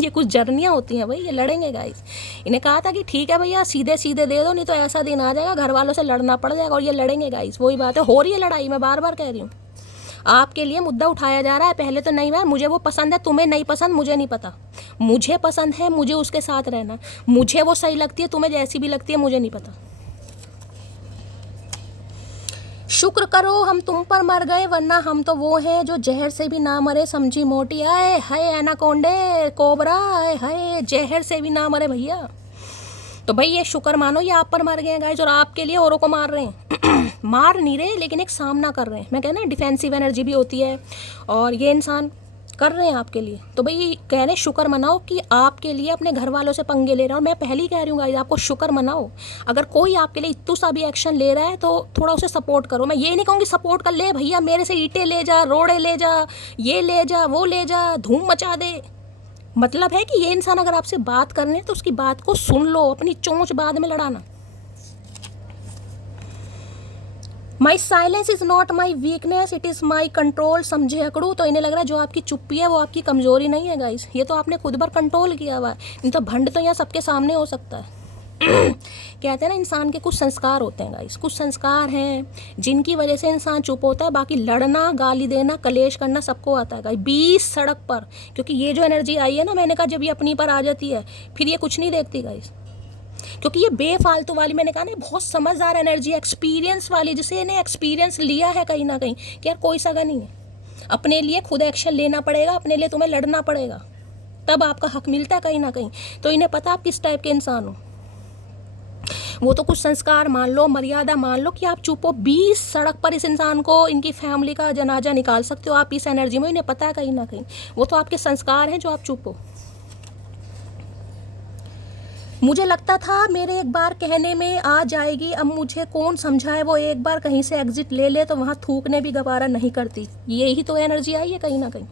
ये कुछ जर्नियाँ होती हैं भाई, ये लड़ेंगे गाइस। इन्हें कहा था कि ठीक है भैया सीधे सीधे दे दो, नहीं तो ऐसा दिन आ जाएगा घर वालों से लड़ना पड़ जाएगा, और ये लड़ेंगे गाइस। वही बात है, हो रही है लड़ाई, मैं बार बार कह रही हूँ। आपके लिए मुद्दा उठाया जा रहा है। पहले तो नहीं यार मुझे वो पसंद है, तुम्हें नहीं पसंद, मुझे नहीं पता। मुझे पसंद है, मुझे उसके साथ रहना, मुझे वो सही लगती है, तुम्हें जैसी भी लगती है मुझे नहीं पता। शुक्र करो हम तुम पर मर गए वरना हम तो वो हैं जो जहर से भी ना मरे। समझी मोटी? आए हाय एनाकोंडे, कोबरा, आए हाय जहर से भी ना मरे भैया। तो भाई ये शुक्र मानो ये आप पर मर गए हैं गाइस, और आपके लिए औरों को मार रहे हैं। मार नहीं रहे लेकिन एक सामना कर रहे हैं। मैं कहना डिफेंसिव एनर्जी भी होती है और ये इंसान कर रहे हैं आपके लिए। तो भाई कह रहे शुक्र मनाओ कि आपके लिए अपने घर वालों से पंगे ले रहा है। और मैं पहले कह रही हूँ गाइस आपको शुक्र मनाओ। अगर कोई आपके लिए इतू सा भी एक्शन ले रहा है तो थोड़ा उसे सपोर्ट करो। मैं ये नहीं कहूँगी सपोर्ट कर ले भैया मेरे से ईंटें ले जा, रोड़े ले जा, ये ले जा, वो ले जा, धूम मचा दे। मतलब है कि ये इंसान अगर आपसे बात कर रहे हैं तो उसकी बात को सुन लो, अपनी चोंच बाद में लड़ाना। My silence is not my weakness, it is my control. समझे अकड़ू? तो इन्हें लग रहा है जो आपकी चुप्पी है वो आपकी कमजोरी नहीं है गाइस, ये तो आपने खुद पर कंट्रोल किया हुआ है। नहीं तो भंड तो यहाँ सबके सामने हो सकता है। कहते हैं ना इंसान के कुछ संस्कार होते हैं गाइस, कुछ संस्कार हैं जिनकी वजह से इंसान चुप होता है। बाकी लड़ना, गाली देना, कलेश करना सबको आता है गाइस। 20 सड़क पर, क्योंकि ये जो एनर्जी आई है ना, मैंने कहा जब ये अपनी पर आ जाती है फिर ये कुछ नहीं देखती गाइस। क्योंकि ये बेफालतू वाली, मैंने कहा ना बहुत समझदार एनर्जी, एक्सपीरियंस वाली, जिसे इन्हें एक्सपीरियंस लिया है कहीं ना कहीं कि यार कोई सगा नहीं है, अपने लिए खुद एक्शन लेना पड़ेगा, अपने लिए तुम्हें लड़ना पड़ेगा। तब आपका हक मिलता है कहीं ना कहीं। तो इन्हें पता आप किस टाइप के इंसान हो। वो तो कुछ संस्कार मान लो, मर्यादा मान लो कि आप चुप हो। 20 सड़क पर इस इंसान को, इनकी फैमिली का जनाजा निकाल सकते हो आप इस एनर्जी में। इन्हें पता है कहीं ना कहीं वो तो आपके संस्कार हैं जो आप चुप हो। मुझे लगता था मेरे एक बार कहने में आ जाएगी, अब मुझे कौन समझाए। वो एक बार कहीं से एग्जिट ले ले तो वहाँ थूकने भी गवारा नहीं करती। यही तो एनर्जी आई है कहीं ना कहीं।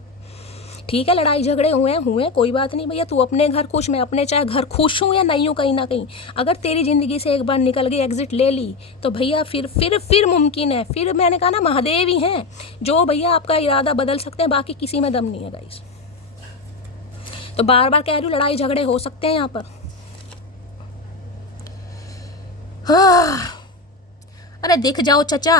ठीक है, लड़ाई झगड़े हुए कोई बात नहीं भैया, तू अपने घर खुश, मैं अपने चाहे घर खुश हूँ या नहीं हूँ कहीं ना कहीं। अगर तेरी ज़िंदगी से एक बार निकल गई, एग्जिट ले ली, तो भैया फिर मुमकिन है। फिर मैंने कहा ना, महादेव ही हैं जो भैया आपका इरादा बदल सकते हैं, बाकी किसी में दम नहीं है गाइस। तो बार बार कह रही हूँ, लड़ाई झगड़े हो सकते हैं यहाँ पर। हाँ, अरे दिख जाओ चचा।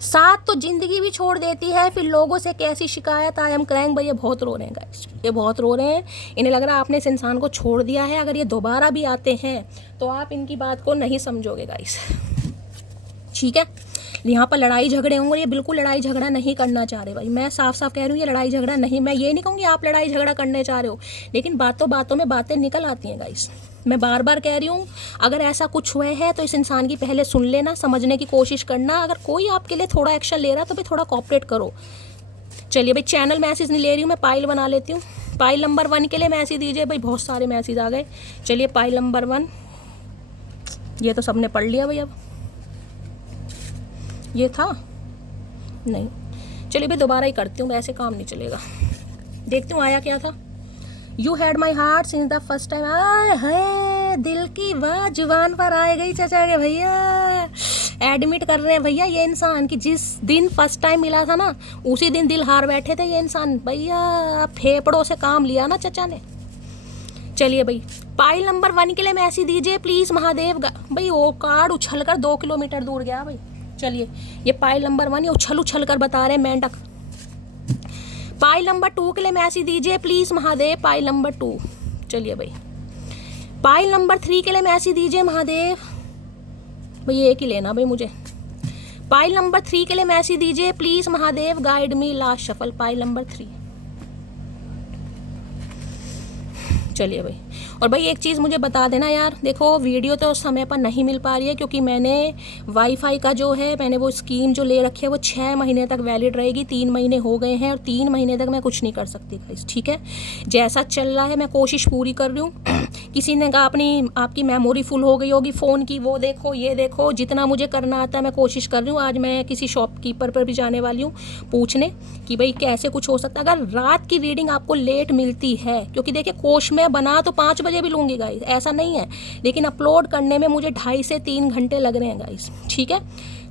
साथ तो जिंदगी भी छोड़ देती है, फिर लोगों से कैसी शिकायत। I am crying. भैया बहुत रो रहे हैं गाइस, ये बहुत रो रहे हैं। इन्हें लग रहा है आपने इस इंसान को छोड़ दिया है। अगर ये दोबारा भी आते हैं तो आप इनकी बात को नहीं समझोगे गाइस। ठीक है, यहाँ पर लड़ाई झगड़े होंगे। ये बिल्कुल लड़ाई झगड़ा नहीं करना चाह रहे भाई, मैं साफ साफ कह रही हूँ, ये लड़ाई झगड़ा नहीं। मैं ये नहीं कहूँगी आप लड़ाई झगड़ा करने चाह रहे हो, लेकिन बातों बातों में बातें निकल आती हैं गाइस। मैं बार बार कह रही हूँ, अगर ऐसा कुछ हुआ है तो इस इंसान की पहले सुन लेना, समझने की कोशिश करना। अगर कोई आपके लिए थोड़ा एक्शन ले रहा है तो भाई थोड़ा कॉपरेट करो। चलिए भाई, चैनल मैसेज नहीं ले रही हूँ मैं, पाइल बना लेती हूँ। पाइल नंबर 1 के लिए मैसेज दीजिए भाई। बहुत सारे मैसेज आ गए। चलिए पाइल नंबर 1, ये तो सबने पढ़ लिया भाई। अब ये था नहीं, चलिए भाई दोबारा ही करती हूँ, वैसे काम नहीं चलेगा। देखती हूँ आया क्या था। You had my heart since the first time. आए है, दिल की बात जुबान पर आ गई चचा के भैया। एडमिट कर रहे हैं भैया ये इंसान कि जिस दिन फर्स्ट टाइम मिला था ना, उसी दिन दिल हार बैठे थे ये इंसान। भैया फेफड़ों से काम लिया ना चचा ने। चलिए भाई, पाइल नंबर 1 के लिए मैसेज दीजिए प्लीज़ महादेव। भाई वो कार्ड उछल कर 2 किलोमीटर दूर गया भाई। चलिए, ये पाइल नंबर 1 ये उछल कर बता रहे हैं मेंढक। पाइल नंबर 2 के लिए मैसेज दीजिए प्लीज़ महादेव। Pile number 2। चलिए भाई, पाइल नंबर 3 के लिए मैसेज दीजिए महादेव। भाई एक ही लेना भाई मुझे। पाइल नंबर 3 के लिए मैसेज दीजिए please Mahadev. Guide me last shuffle. Pile number 3। चलिए भाई, और भाई एक चीज़ मुझे बता देना यार, देखो वीडियो तो समय पर नहीं मिल पा रही है क्योंकि मैंने वाईफाई का जो है, मैंने वो स्कीम जो ले रखी है वो 6 महीने तक वैलिड रहेगी। 3 महीने हो गए हैं और 3 महीने तक मैं कुछ नहीं कर सकती गाइस। ठीक है, जैसा चल रहा है मैं कोशिश पूरी कर रही हूँ। किसी ने कहा आपकी मेमोरी फुल हो गई होगी फ़ोन की, वो देखो ये देखो, जितना मुझे करना आता है मैं कोशिश कर रही हूँ। आज मैं किसी शॉपकीपर पर भी जाने वाली हूँ पूछने कि भाई कैसे कुछ हो सकता है। अगर रात की रीडिंग आपको लेट मिलती है, क्योंकि देखिए कोश में बना तो 5 बजे भी लूँगी गाइस, ऐसा नहीं है, लेकिन अपलोड करने में मुझे 2.5 से 3 घंटे लग रहे हैं गाइस। ठीक है,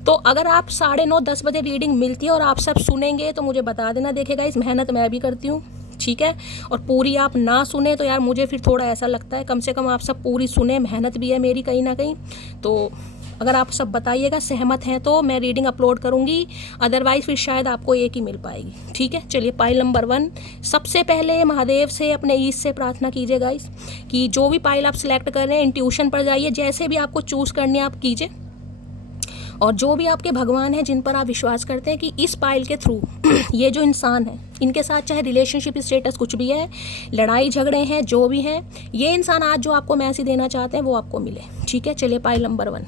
तो अगर आप 9:30-10 बजे रीडिंग मिलती है और आप सब सुनेंगे तो मुझे बता देना। देखिए गाइस, मेहनत मैं भी करती हूँ। ठीक है, और पूरी आप ना सुने तो यार मुझे फिर थोड़ा ऐसा लगता है, कम से कम आप सब पूरी सुने, मेहनत भी है मेरी कहीं ना कहीं। तो अगर आप सब बताइएगा सहमत हैं तो मैं रीडिंग अपलोड करूँगी, अदरवाइज़ फिर शायद आपको एक ही मिल पाएगी। ठीक है, चलिए पाइल नंबर 1। सबसे पहले महादेव से अपने ईश से प्रार्थना कीजिए गाइस कि जो भी पाइल आप सिलेक्ट कर रहे हैं इंट्यूशन पर जाइए, जैसे भी आपको चूज़ करने आप कीजिए। और जो भी आपके भगवान हैं जिन पर आप विश्वास करते हैं कि इस पाइल के थ्रू ये जो इंसान है, इनके साथ चाहे रिलेशनशिप स्टेटस कुछ भी है, लड़ाई झगड़े हैं, जो भी हैं, ये इंसान आज जो आपको मैसेज देना चाहते हैं वो आपको मिले। ठीक है, चलिए pile number 1।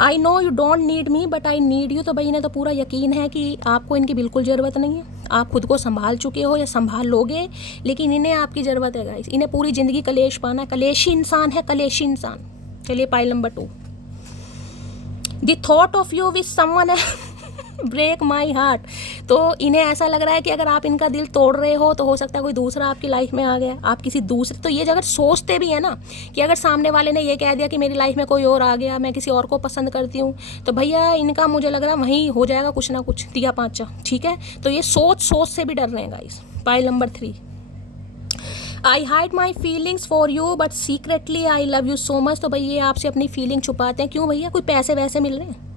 I know you don't need me but I need you. तो भाई इन्हें तो पूरा यकीन है कि आपको इनकी बिल्कुल ज़रूरत नहीं है, आप खुद को संभाल चुके हो या संभाल लोगे, लेकिन इन्हें आपकी ज़रूरत है गाइस। इन्हें पूरी ज़िंदगी कलेश पाना, कलेशी इंसान है, कलेशी इंसान। चलिए pile number 2। The thought of you with someone break my heart. तो इन्हें ऐसा लग रहा है कि अगर आप इनका दिल तोड़ रहे हो तो हो सकता है कोई दूसरा आपकी लाइफ में आ गया, आप किसी दूसरे, तो ये अगर सोचते भी है ना कि अगर सामने वाले ने ये कह दिया कि मेरी लाइफ में कोई और आ गया, मैं किसी और को पसंद करती हूँ, तो भैया इनका मुझे लग रहा है वहीं हो जाएगा कुछ ना कुछ, दिया पाँचा। ठीक है, तो ये सोच से भी डर रहे हैं guys. Pile number 3। I hide my feelings for you but secretly I love you so much. तो भैया ये आपसे अपनी फीलिंग छुपाते हैं। क्यों भैया, कोई पैसे वैसे मिल रहे हैं,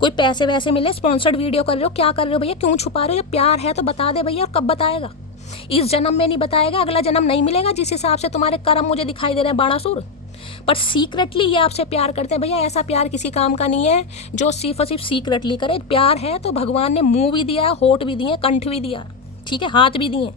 कोई पैसे वैसे मिले, स्पॉन्सर्ड वीडियो कर रहे हो, क्या कर रहे हो भैया, क्यों छुपा रहे हो? जब प्यार है तो बता दे भैया। और कब बताएगा? इस जन्म में नहीं बताएगा, अगला जन्म नहीं मिलेगा जिस हिसाब से तुम्हारे कर्म मुझे दिखाई दे रहे हैं बाणासुर। पर सीक्रेटली ये आपसे प्यार करते हैं भैया। ऐसा प्यार किसी काम का नहीं है जो सिर्फ और सिर्फ सीक्रेटली करे। प्यार है तो भगवान ने मुंह भी दिया, होठ भी दिए, कंठ भी दिया। ठीक है, हाथ भी दिए,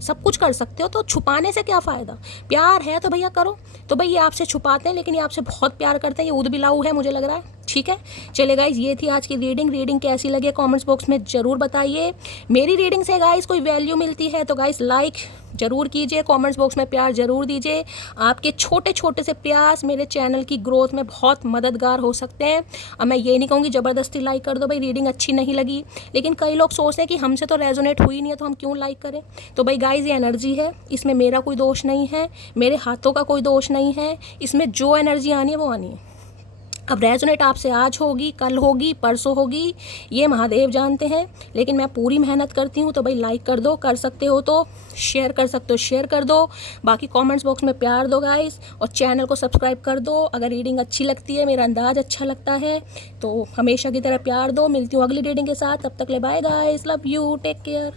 सब कुछ कर सकते हो, तो छुपाने से क्या फ़ायदा। प्यार है तो भैया करो। तो भाई ये आपसे छुपाते हैं, लेकिन ये आपसे बहुत प्यार करते हैं, ये ऊद-बिलाऊ है मुझे लग रहा है। ठीक है, चलिए गाइस, ये थी आज की रीडिंग कैसी लगी कमेंट्स बॉक्स में ज़रूर बताइए। मेरी रीडिंग से गाइस कोई वैल्यू मिलती है तो गाइस लाइक ज़रूर कीजिए, कमेंट्स बॉक्स में प्यार ज़रूर दीजिए। आपके छोटे छोटे से प्रयास मेरे चैनल की ग्रोथ में बहुत मददगार हो सकते हैं। अब मैं ये नहीं कहूँगी ज़बरदस्ती लाइक कर दो भाई, रीडिंग अच्छी नहीं लगी, लेकिन कई लोग सोचते हैं कि हमसे तो रेजोनेट हुई नहीं है तो हम क्यों लाइक करें। तो भाई गाइस, ये एनर्जी है, इसमें मेरा कोई दोष नहीं है, मेरे हाथों का कोई दोष नहीं है, इसमें जो एनर्जी आनी है वो आनी है। अब रेजोनेट आपसे आज होगी, कल होगी, परसों होगी, ये महादेव जानते हैं, लेकिन मैं पूरी मेहनत करती हूँ। तो भाई लाइक कर दो, कर सकते हो तो शेयर कर सकते हो, शेयर कर दो। बाकी कमेंट्स बॉक्स में प्यार दो गाइस, और चैनल को सब्सक्राइब कर दो। अगर रीडिंग अच्छी लगती है, मेरा अंदाज अच्छा लगता है, तो हमेशा की तरह प्यार दो। मिलती हूँ अगली रीडिंग के साथ, तब तक ले bye guys, love you, take care.